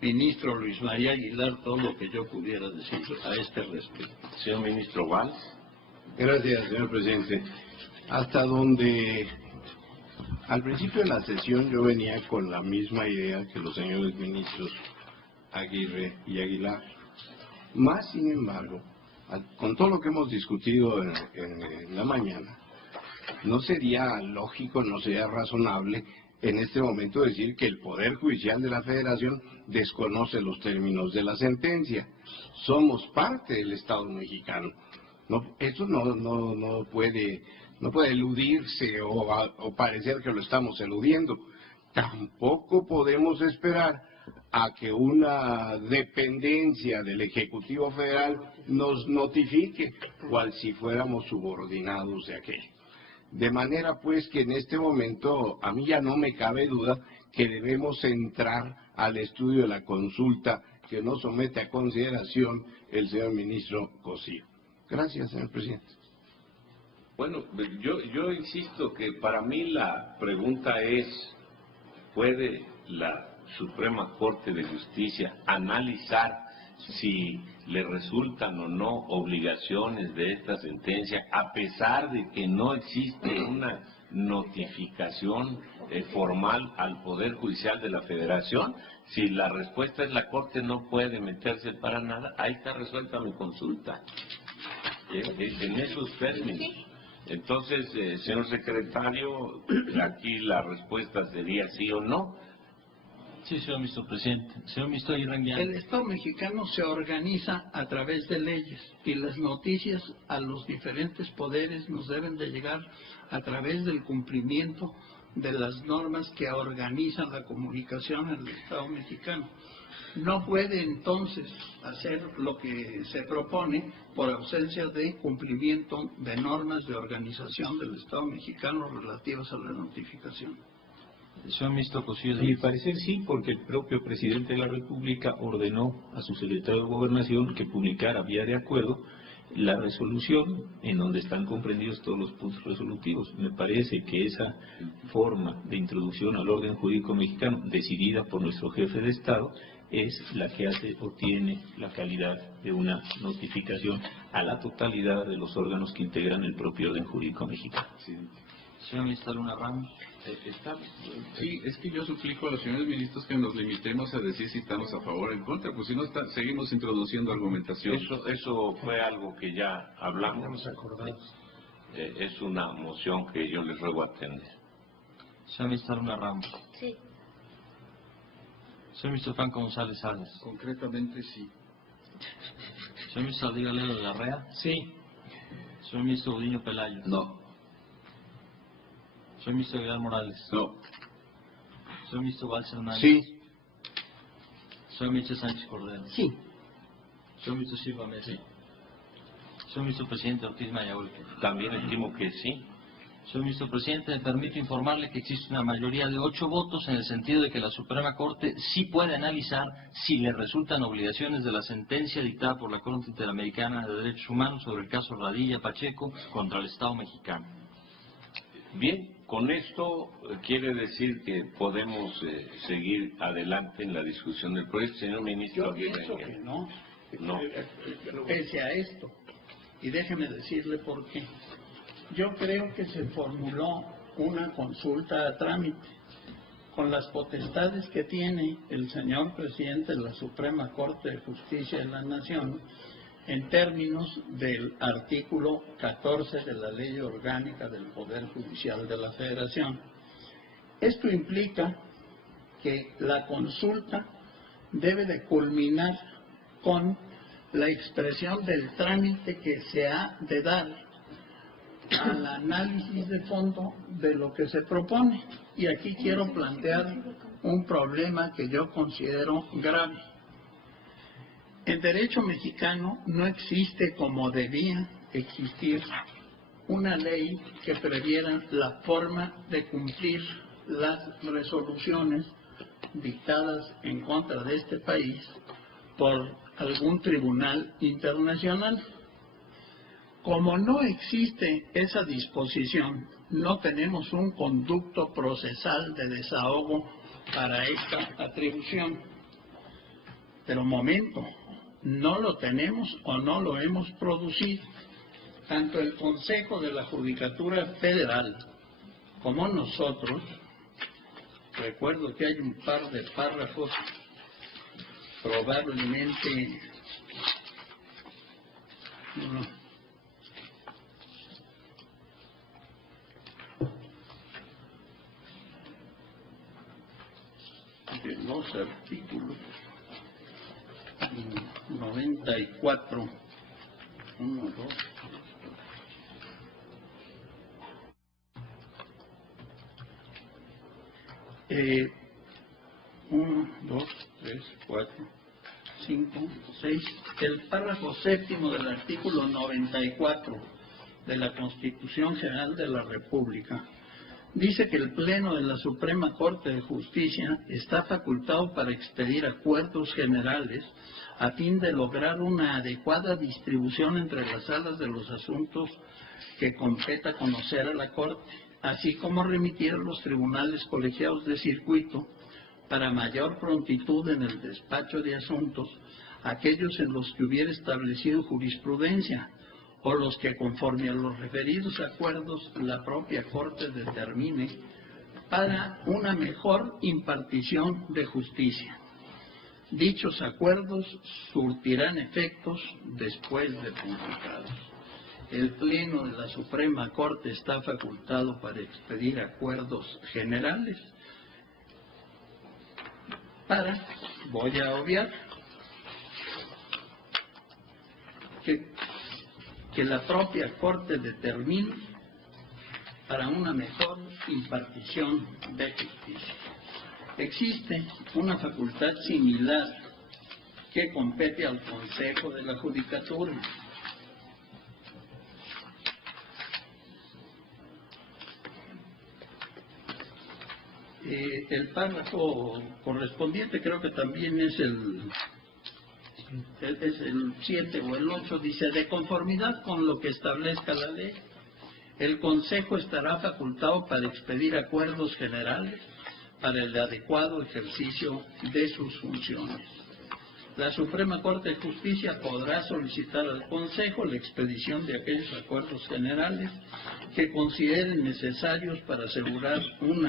ministro Luis María Aguilar, todo lo que yo pudiera decir a este respecto. Señor Ministro Valls. Gracias, señor presidente. Hasta donde al principio de la sesión yo venía con la misma idea que los señores ministros Aguirre y Aguilar. Más sin embargo, con todo lo que hemos discutido en la mañana, no sería lógico, no sería razonable en este momento decir que el Poder Judicial de la Federación desconoce los términos de la sentencia. Somos parte del Estado mexicano. No, eso no puede eludirse o parecer que lo estamos eludiendo. Tampoco podemos esperar a que una dependencia del Ejecutivo Federal nos notifique, cual si fuéramos subordinados de aquel. De manera pues que en este momento a mí ya no me cabe duda que debemos entrar al estudio de la consulta que nos somete a consideración el señor ministro Cosío. Gracias, señor presidente. Bueno, yo insisto que para mí la pregunta es, ¿puede la Suprema Corte de Justicia analizar si le resultan o no obligaciones de esta sentencia, a pesar de que no existe una notificación formal al Poder Judicial de la Federación? Si la respuesta es la Corte no puede meterse para nada, ahí está resuelta mi consulta, en esos términos. Entonces, señor secretario, aquí la respuesta sería sí o no. Sí, señor ministro presidente. Señor ministro Aguirre Anguiano. El Estado mexicano se organiza a través de leyes y las noticias a los diferentes poderes nos deben de llegar a través del cumplimiento de las normas que organizan la comunicación en el Estado mexicano. No puede entonces hacer lo que se propone por ausencia de cumplimiento de normas de organización del Estado mexicano relativas a la notificación. Señor ministro Cosío. A mi parecer sí, porque el propio presidente de la República ordenó a su secretario de Gobernación que publicara vía de acuerdo la resolución en donde están comprendidos todos los puntos resolutivos. Me parece que esa forma de introducción al orden jurídico mexicano, decidida por nuestro jefe de Estado, es la que hace o tiene la calidad de una notificación a la totalidad de los órganos que integran el propio orden jurídico mexicano. Sí. Señor ministro Luna Ramos. Sí, es que yo suplico a los señores ministros que nos limitemos a decir si estamos a favor o en contra, pues si no seguimos introduciendo argumentación. Eso fue algo que ya hablamos. Es una moción que yo les ruego atender. Señor ministro Luna Ramos. Sí. Señor ministro Franco González Salas. Concretamente sí. Señor ministro Aldiga Lelo de la Rea. Sí. Señor ministro Gudiño Pelayo. No. Señor ministro Aguilar Morales. No. Señor ministro Valls Hernández. Sí. Señor ministro Sánchez Cordero. Sí. Señor ministro Silva Mesa. Sí. Señor ministro presidente Ortiz Mayagoitia. También estimo que sí. Señor ministro presidente, me permito informarle que existe una mayoría de 8 votos en el sentido de que la Suprema Corte sí puede analizar si le resultan obligaciones de la sentencia dictada por la Corte Interamericana de Derechos Humanos sobre el caso Radilla Pacheco contra el Estado mexicano. Bien, Con esto quiere decir que podemos seguir adelante en la discusión del proyecto, señor ministro. Yo pienso que no. No. Pese a esto, y déjeme decirle por qué. Yo creo que se formuló una consulta a trámite con las potestades que tiene el señor presidente de la Suprema Corte de Justicia de la Nación en términos del artículo 14 de la Ley Orgánica del Poder Judicial de la Federación. Esto implica que la consulta debe de culminar con la expresión del trámite que se ha de dar al análisis de fondo de lo que se propone. Y aquí quiero plantear un problema que yo considero grave. En derecho mexicano no existe, como debía existir, una ley que previera la forma de cumplir las resoluciones dictadas en contra de este país por algún tribunal internacional. Como no existe esa disposición, no tenemos un conducto procesal de desahogo para esta atribución. Pero momento, no lo tenemos o no lo hemos producido. Tanto el Consejo de la Judicatura Federal como nosotros, recuerdo que hay un par de párrafos probablemente de los artículos 94, 1, 2, 1, 2, 3, 4, 5, 6, el párrafo séptimo del artículo 94 de la Constitución General de la República dice que el Pleno de la Suprema Corte de Justicia está facultado para expedir acuerdos generales a fin de lograr una adecuada distribución entre las salas de los asuntos que competa conocer a la Corte, así como remitir a los tribunales colegiados de circuito para mayor prontitud en el despacho de asuntos aquellos en los que hubiera establecido jurisprudencia o los que conforme a los referidos acuerdos la propia Corte determine para una mejor impartición de justicia. Dichos acuerdos surtirán efectos después de publicados. El Pleno de la Suprema Corte está facultado para expedir acuerdos generales para, voy a obviar, que la propia Corte determine para una mejor impartición de justicia. Existe una facultad similar que compete al Consejo de la Judicatura. El párrafo correspondiente creo que también es el 7 o el 8, dice: de conformidad con lo que establezca la ley, el Consejo estará facultado para expedir acuerdos generales para el adecuado ejercicio de sus funciones. La Suprema Corte de Justicia podrá solicitar al Consejo la expedición de aquellos acuerdos generales que consideren necesarios para asegurar un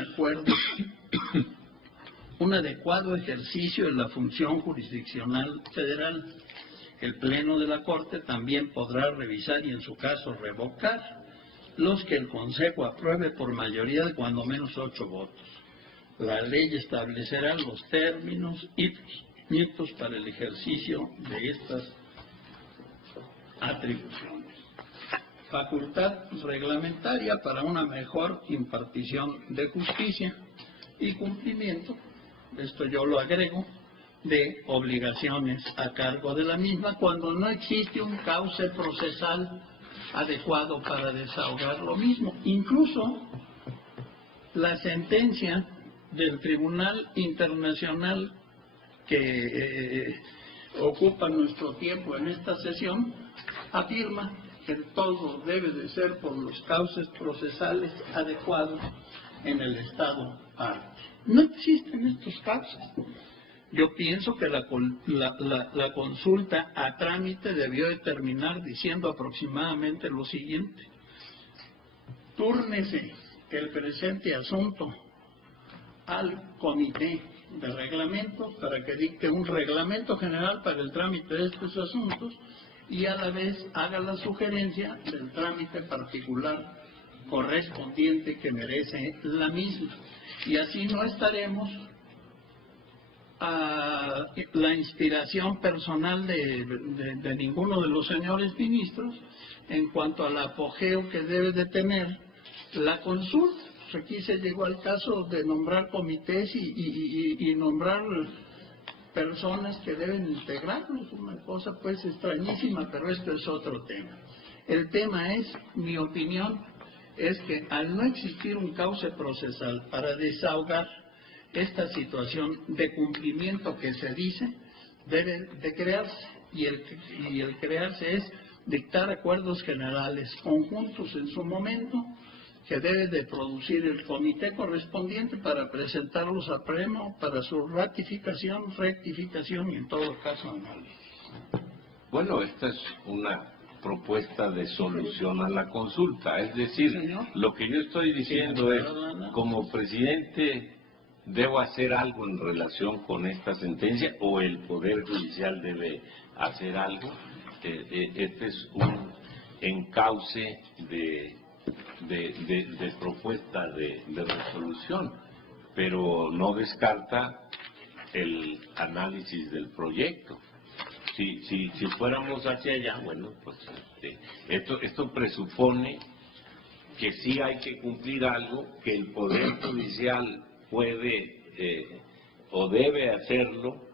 adecuado ejercicio de la función jurisdiccional federal. El Pleno de la Corte también podrá revisar y en su caso revocar los que el Consejo apruebe por mayoría de cuando menos 8 votos. La ley establecerá los términos y procedimientos para el ejercicio de estas atribuciones. Facultad reglamentaria para una mejor impartición de justicia y cumplimiento, esto yo lo agrego, de obligaciones a cargo de la misma cuando no existe un cauce procesal adecuado para desahogar lo mismo. Incluso la sentencia del Tribunal Internacional que ocupa nuestro tiempo en esta sesión afirma que todo debe de ser por los cauces procesales adecuados en el Estado arte. No existen estos cauces. Yo pienso que la consulta a trámite debió de terminar diciendo aproximadamente lo siguiente: túrnese el presente asunto al comité de reglamentos para que dicte un reglamento general para el trámite de estos asuntos y a la vez haga la sugerencia del trámite particular correspondiente que merece la misma. Y así no estaremos a la inspiración personal de ninguno de los señores ministros en cuanto al apogeo que debe de tener la consulta. Pues aquí se llegó al caso de nombrar comités y nombrar personas que deben integrarlos, una cosa pues extrañísima, pero esto es otro tema. El tema es, mi opinión, es que al no existir un cauce procesal para desahogar esta situación de cumplimiento que se dice, debe de crearse, y el crearse es dictar acuerdos generales conjuntos en su momento, que debe de producir el comité correspondiente para presentarlos a pleno para su ratificación, rectificación y en todo caso análisis. Bueno, esta es una propuesta de solución a la consulta, es decir, lo que yo estoy diciendo es, como presidente, ¿debo hacer algo en relación con esta sentencia o el Poder Judicial debe hacer algo? Este es un encauce de propuesta de resolución, pero no descarta el análisis del proyecto. Si fuéramos hacia allá, bueno, pues esto presupone que sí hay que cumplir algo, que el Poder Judicial puede o debe hacerlo.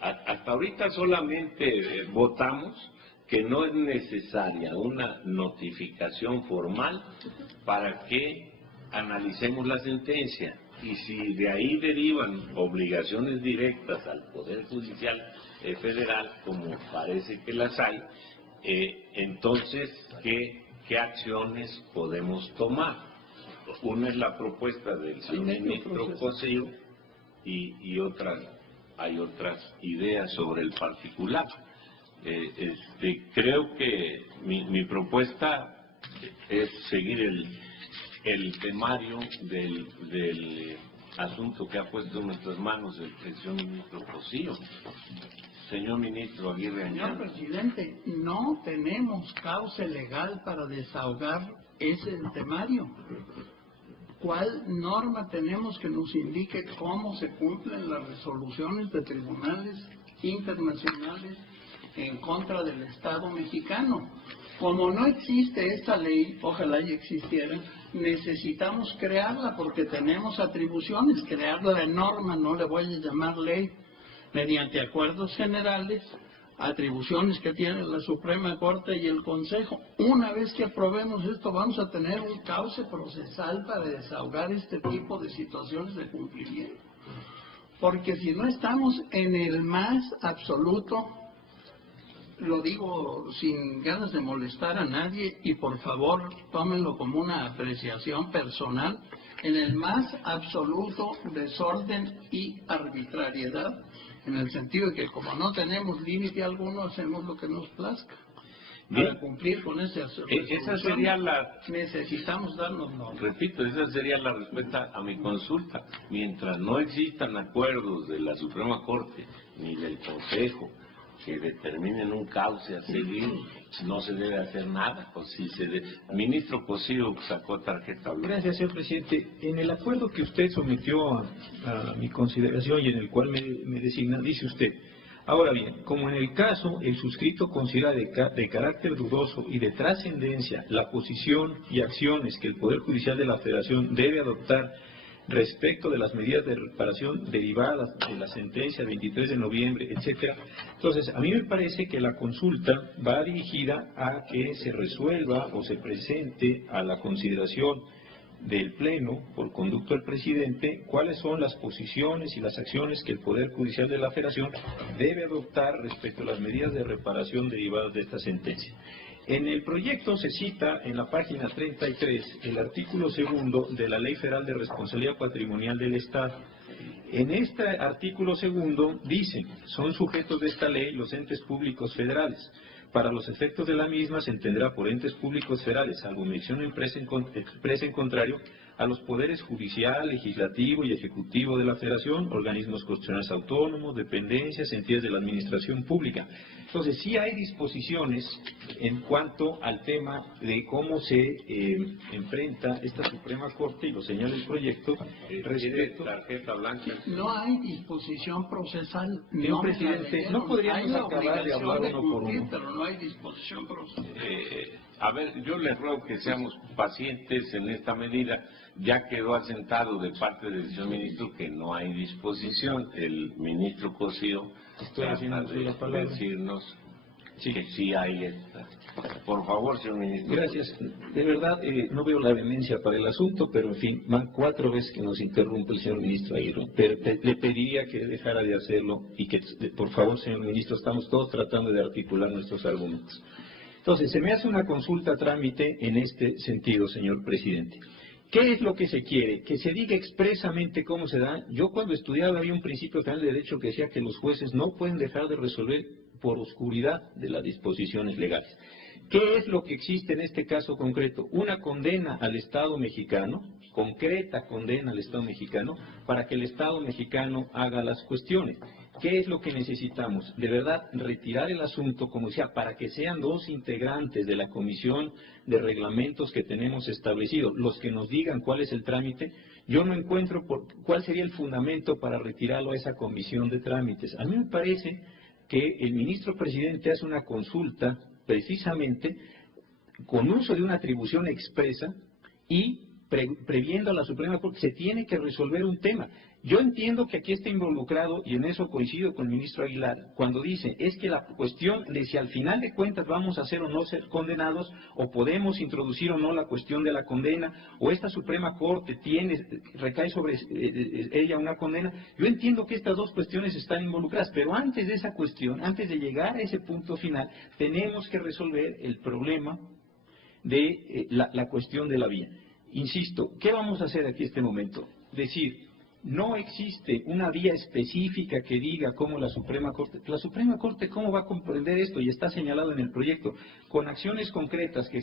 Hasta ahorita solamente votamos que no es necesaria una notificación formal para que analicemos la sentencia. Y si de ahí derivan obligaciones directas al Poder Judicial Federal, como parece que las hay, entonces, ¿qué acciones podemos tomar? Una es la propuesta del señor ministro Cosío y hay otras ideas sobre el particular. Creo que mi propuesta es seguir el temario del asunto que ha puesto en nuestras manos el señor ministro Cosío. Señor ministro Aguirre Añón. Señor presidente, no tenemos cauce legal para desahogar ese temario. ¿Cuál norma tenemos que nos indique cómo se cumplen las resoluciones de tribunales internacionales en contra del Estado mexicano? Como no existe esta ley, ojalá y existiera, necesitamos crearla porque tenemos atribuciones. Crearla en norma, no le voy a llamar ley, mediante acuerdos generales, atribuciones que tiene la Suprema Corte y el Consejo. Una vez que aprobemos esto, vamos a tener un cauce procesal para desahogar este tipo de situaciones de cumplimiento. Porque si no estamos en el más absoluto, lo digo sin ganas de molestar a nadie y por favor tómenlo como una apreciación personal, en el más absoluto desorden y arbitrariedad, en el sentido de que como no tenemos límite alguno, hacemos lo que nos plazca. Para cumplir con esa sería necesitamos darnos normas. Repito, esa sería la respuesta a mi consulta. Mientras no existan acuerdos de la Suprema Corte ni del Consejo que determinen un cauce a seguir, no se debe hacer nada. O si ministro Cosío sacó tarjeta blanca. Gracias, señor presidente. En el acuerdo que usted sometió a mi consideración y en el cual me designa, dice usted: ahora bien, como en el caso el suscrito considera de carácter dudoso y de trascendencia la posición y acciones que el Poder Judicial de la Federación debe adoptar respecto de las medidas de reparación derivadas de la sentencia 23 de noviembre, etcétera. Entonces, a mí me parece que la consulta va dirigida a que se resuelva o se presente a la consideración del Pleno, por conducto del presidente, cuáles son las posiciones y las acciones que el Poder Judicial de la Federación debe adoptar respecto a las medidas de reparación derivadas de esta sentencia. En el proyecto se cita en la página 33 el artículo 2 de la Ley Federal de Responsabilidad Patrimonial del Estado. En este artículo 2 dice, son sujetos de esta ley los entes públicos federales. Para los efectos de la misma se entenderá por entes públicos federales, salvo mención expresa en contrario, a los poderes judicial, legislativo y ejecutivo de la Federación, organismos constitucionales autónomos, dependencias, entidades de la administración pública. Entonces, sí hay disposiciones en cuanto al tema de cómo se enfrenta esta Suprema Corte, y lo señala el proyecto, respecto... tarjeta blanca. No hay disposición procesal. Señor presidente, no podríamos acabar de hablar uno por uno. Pero no hay disposición procesal. A ver, yo les ruego que seamos pacientes en esta medida. Ya quedó asentado de parte del señor ministro que no hay disposición. El ministro Cosío trata de decirnos que sí hay esta. Por favor, señor ministro. Gracias. De verdad, no veo la vehemencia para el asunto, pero en fin, van 4 veces que nos interrumpe el señor ministro Aguirre. Pero le pediría que dejara de hacerlo y que, por favor, señor ministro, estamos todos tratando de articular nuestros argumentos. Entonces, se me hace una consulta a trámite en este sentido, señor presidente. ¿Qué es lo que se quiere? Que se diga expresamente cómo se da. Yo cuando estudiaba había un principio general de derecho que decía que los jueces no pueden dejar de resolver por oscuridad de las disposiciones legales. ¿Qué es lo que existe en este caso concreto? Una condena al Estado mexicano, concreta condena al Estado mexicano, para que el Estado mexicano haga las cuestiones. ¿Qué es lo que necesitamos? De verdad, retirar el asunto, como decía, para que sean 2 integrantes de la comisión de reglamentos que tenemos establecido, los que nos digan cuál es el trámite. Yo no encuentro cuál sería el fundamento para retirarlo a esa comisión de trámites. A mí me parece que el ministro presidente hace una consulta precisamente con uso de una atribución expresa y previendo a la Suprema Corte, se tiene que resolver un tema. Yo entiendo que aquí está involucrado, y en eso coincido con el ministro Aguilar, cuando dice, es que la cuestión de si al final de cuentas vamos a ser o no ser condenados, o podemos introducir o no la cuestión de la condena, o esta Suprema Corte recae sobre ella una condena. Yo entiendo que estas 2 cuestiones están involucradas, pero antes de esa cuestión, antes de llegar a ese punto final, tenemos que resolver el problema de la cuestión de la vía. Insisto, ¿qué vamos a hacer aquí en este momento? Decir, no existe una vía específica que diga cómo la Suprema Corte, ¿cómo va a comprender esto? Y está señalado en el proyecto, con acciones concretas que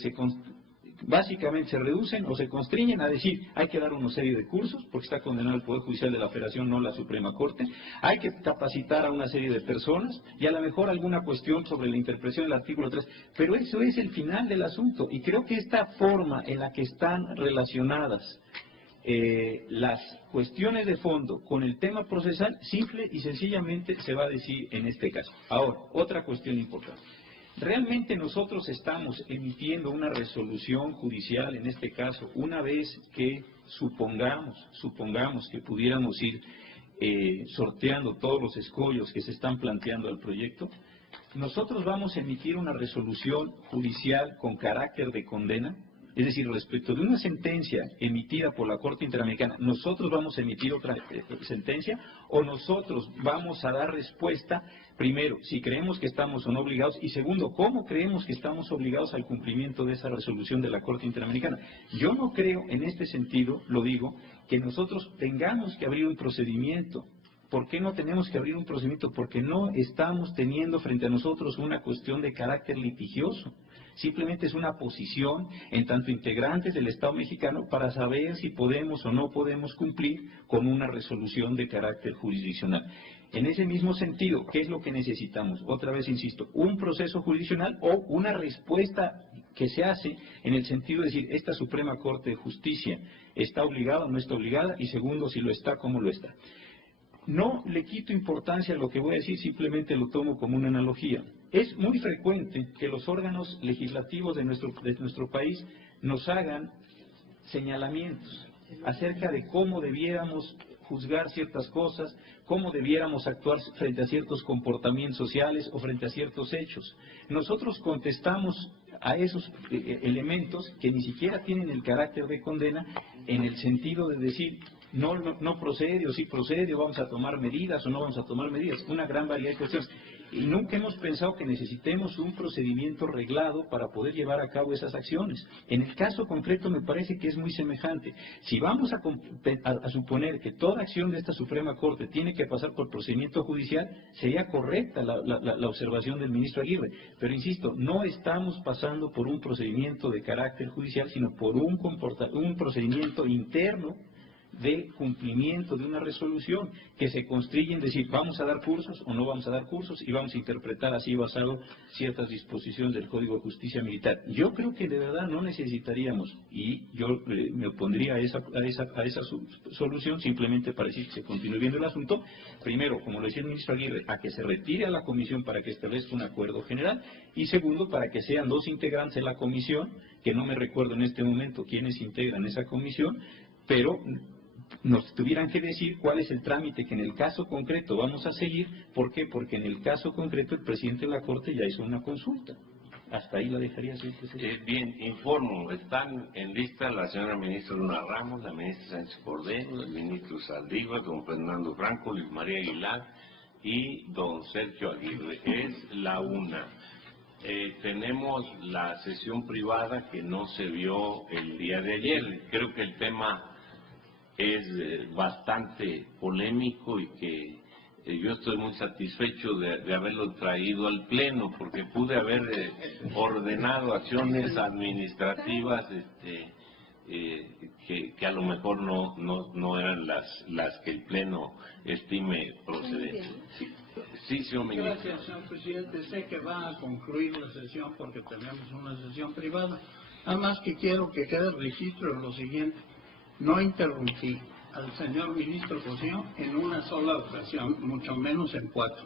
básicamente se reducen o se constriñen a decir, hay que dar una serie de cursos, porque está condenado el Poder Judicial de la Federación, no la Suprema Corte, hay que capacitar a una serie de personas, y a lo mejor alguna cuestión sobre la interpretación del artículo 3, pero eso es el final del asunto, y creo que esta forma en la que están relacionadas las cuestiones de fondo con el tema procesal, simple y sencillamente se va a decir en este caso. Ahora, otra cuestión importante. ¿Realmente nosotros estamos emitiendo una resolución judicial, en este caso, una vez que supongamos que pudiéramos ir sorteando todos los escollos que se están planteando al proyecto? ¿Nosotros vamos a emitir una resolución judicial con carácter de condena? Es decir, respecto de una sentencia emitida por la Corte Interamericana, ¿nosotros vamos a emitir otra sentencia o nosotros vamos a dar respuesta, primero, si creemos que estamos o no obligados, y segundo, cómo creemos que estamos obligados al cumplimiento de esa resolución de la Corte Interamericana? Yo no creo, en este sentido, lo digo, que nosotros tengamos que abrir un procedimiento. ¿Por qué no tenemos que abrir un procedimiento? Porque no estamos teniendo frente a nosotros una cuestión de carácter litigioso. Simplemente es una posición en tanto integrantes del Estado mexicano para saber si podemos o no podemos cumplir con una resolución de carácter jurisdiccional. En ese mismo sentido, ¿qué es lo que necesitamos? Otra vez insisto, un proceso jurisdiccional o una respuesta que se hace en el sentido de decir, esta Suprema Corte de Justicia está obligada o no está obligada, y segundo, si lo está, ¿cómo lo está? No le quito importancia a lo que voy a decir, simplemente lo tomo como una analogía. Es muy frecuente que los órganos legislativos de nuestro país nos hagan señalamientos acerca de cómo debiéramos juzgar ciertas cosas, cómo debiéramos actuar frente a ciertos comportamientos sociales o frente a ciertos hechos. Nosotros contestamos a esos elementos que ni siquiera tienen el carácter de condena, en el sentido de decir, no procede o sí procede, o vamos a tomar medidas o no vamos a tomar medidas, una gran variedad de cuestiones. Y nunca hemos pensado que necesitemos un procedimiento reglado para poder llevar a cabo esas acciones. En el caso concreto me parece que es muy semejante. Si vamos a suponer que toda acción de esta Suprema Corte tiene que pasar por procedimiento judicial, sería correcta la observación del ministro Aguirre. Pero insisto, no estamos pasando por un procedimiento de carácter judicial, sino por un procedimiento interno de cumplimiento de una resolución que se constriñe en decir vamos a dar cursos o no vamos a dar cursos y vamos a interpretar así basado ciertas disposiciones del Código de Justicia Militar. Yo creo que de verdad no necesitaríamos, y yo me opondría a esa solución simplemente para decir que se continúe viendo el asunto. Primero, como lo decía el ministro Aguirre, a que se retire a la comisión para que establezca un acuerdo general, y segundo, para que sean 2 integrantes de la comisión, que no me recuerdo en este momento quiénes integran esa comisión, pero nos tuvieran que decir cuál es el trámite que en el caso concreto vamos a seguir. ¿Por qué? Porque en el caso concreto el presidente de la Corte ya hizo una consulta. Hasta ahí la dejaría, señor presidente. Bien, informo, están en lista la señora ministra Luna Ramos, la ministra Sánchez Cordero, el ministro Saldívar, don Fernando Franco, Luis María Aguilar y don Sergio Aguirre. Es la una. Tenemos la sesión privada que no se vio el día de ayer. Creo que el tema es bastante polémico y que yo estoy muy satisfecho de haberlo traído al Pleno, porque pude haber ordenado acciones administrativas que a lo mejor no eran las que el Pleno estime procedentes. Sí, señor ministro. Gracias, señor presidente. Sé que va a concluir la sesión porque tenemos una sesión privada. Nada más que quiero que quede registro de lo siguiente. No interrumpí al señor ministro Cosío en una sola ocasión, mucho menos en 4.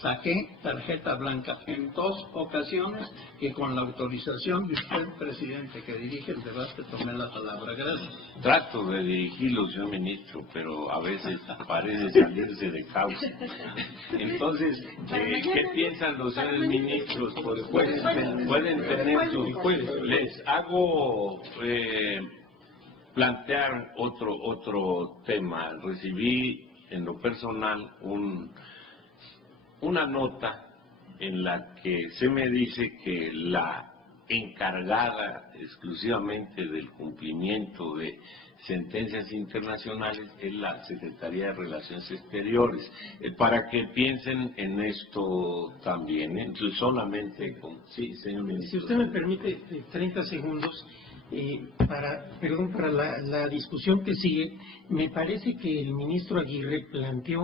Saqué tarjeta blanca en 2 ocasiones que con la autorización de usted, presidente, que dirige el debate, tomé la palabra. Gracias. Trato de dirigirlo, señor ministro, pero a veces parece salirse de causa. Entonces, ¿qué piensan los señores ministros? Pues pueden tener sus... Les hago... plantear otro tema. Recibí en lo personal una nota en la que se me dice que la encargada exclusivamente del cumplimiento de sentencias internacionales es la Secretaría de Relaciones Exteriores, para que piensen en esto también. Entonces, solamente sí, señor ministro. Si usted me permite 30 segundos. Para la discusión que sigue, me parece que el ministro Aguirre planteó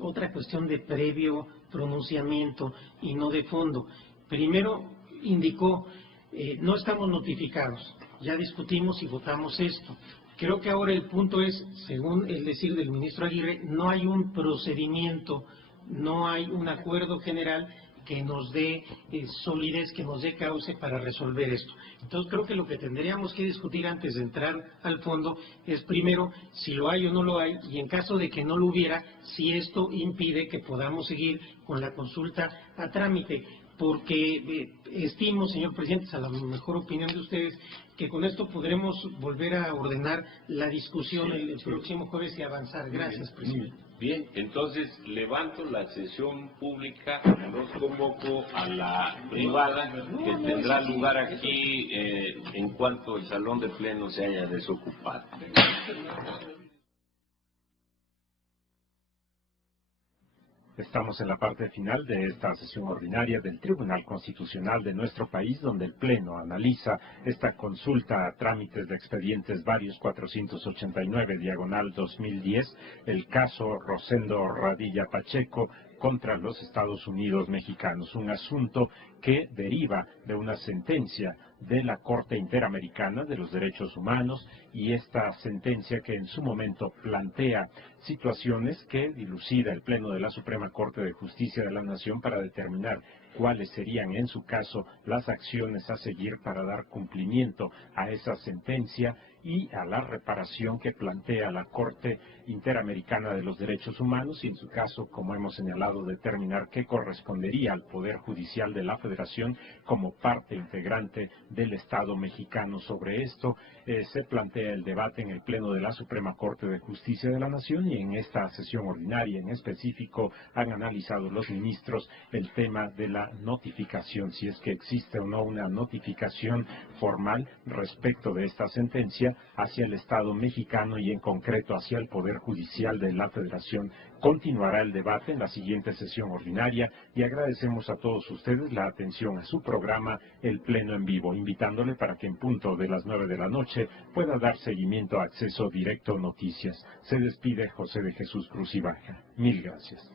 otra cuestión de previo pronunciamiento y no de fondo. Primero indicó, no estamos notificados, ya discutimos y votamos esto. Creo que ahora el punto es, según el decir del ministro Aguirre, no hay un procedimiento, no hay un acuerdo general que nos dé solidez, que nos dé cauce para resolver esto. Entonces creo que lo que tendríamos que discutir antes de entrar al fondo es primero si lo hay o no lo hay, y en caso de que no lo hubiera, si esto impide que podamos seguir con la consulta a trámite, porque estimo, señor presidente, a la mejor opinión de ustedes, que con esto podremos volver a ordenar la discusión el próximo jueves y avanzar. Gracias, presidente. Bien, entonces levanto la sesión pública, los convoco a la privada que tendrá lugar aquí en cuanto el salón de pleno se haya desocupado. Estamos en la parte final de esta sesión ordinaria del Tribunal Constitucional de nuestro país, donde el Pleno analiza esta consulta a trámites de expedientes varios 489/2010, el caso Rosendo Radilla Pacheco contra los Estados Unidos mexicanos, un asunto que deriva de una sentencia de la Corte Interamericana de los Derechos Humanos, y esta sentencia que en su momento plantea situaciones que dilucida el Pleno de la Suprema Corte de Justicia de la Nación para determinar cuáles serían en su caso las acciones a seguir para dar cumplimiento a esa sentencia, y a la reparación que plantea la Corte Interamericana de los Derechos Humanos y en su caso, como hemos señalado, determinar qué correspondería al Poder Judicial de la Federación como parte integrante del Estado mexicano. Sobre esto se plantea el debate en el Pleno de la Suprema Corte de Justicia de la Nación y en esta sesión ordinaria en específico han analizado los ministros el tema de la notificación, si es que existe o no una notificación formal respecto de esta sentencia hacia el Estado mexicano y en concreto hacia el Poder Judicial de la Federación. Continuará el debate en la siguiente sesión ordinaria y agradecemos a todos ustedes la atención a su programa El Pleno en Vivo, invitándole para que en punto de las 9 de la noche pueda dar seguimiento a Acceso Directo Noticias. Se despide José de Jesús Cruz Ibarra. Mil gracias.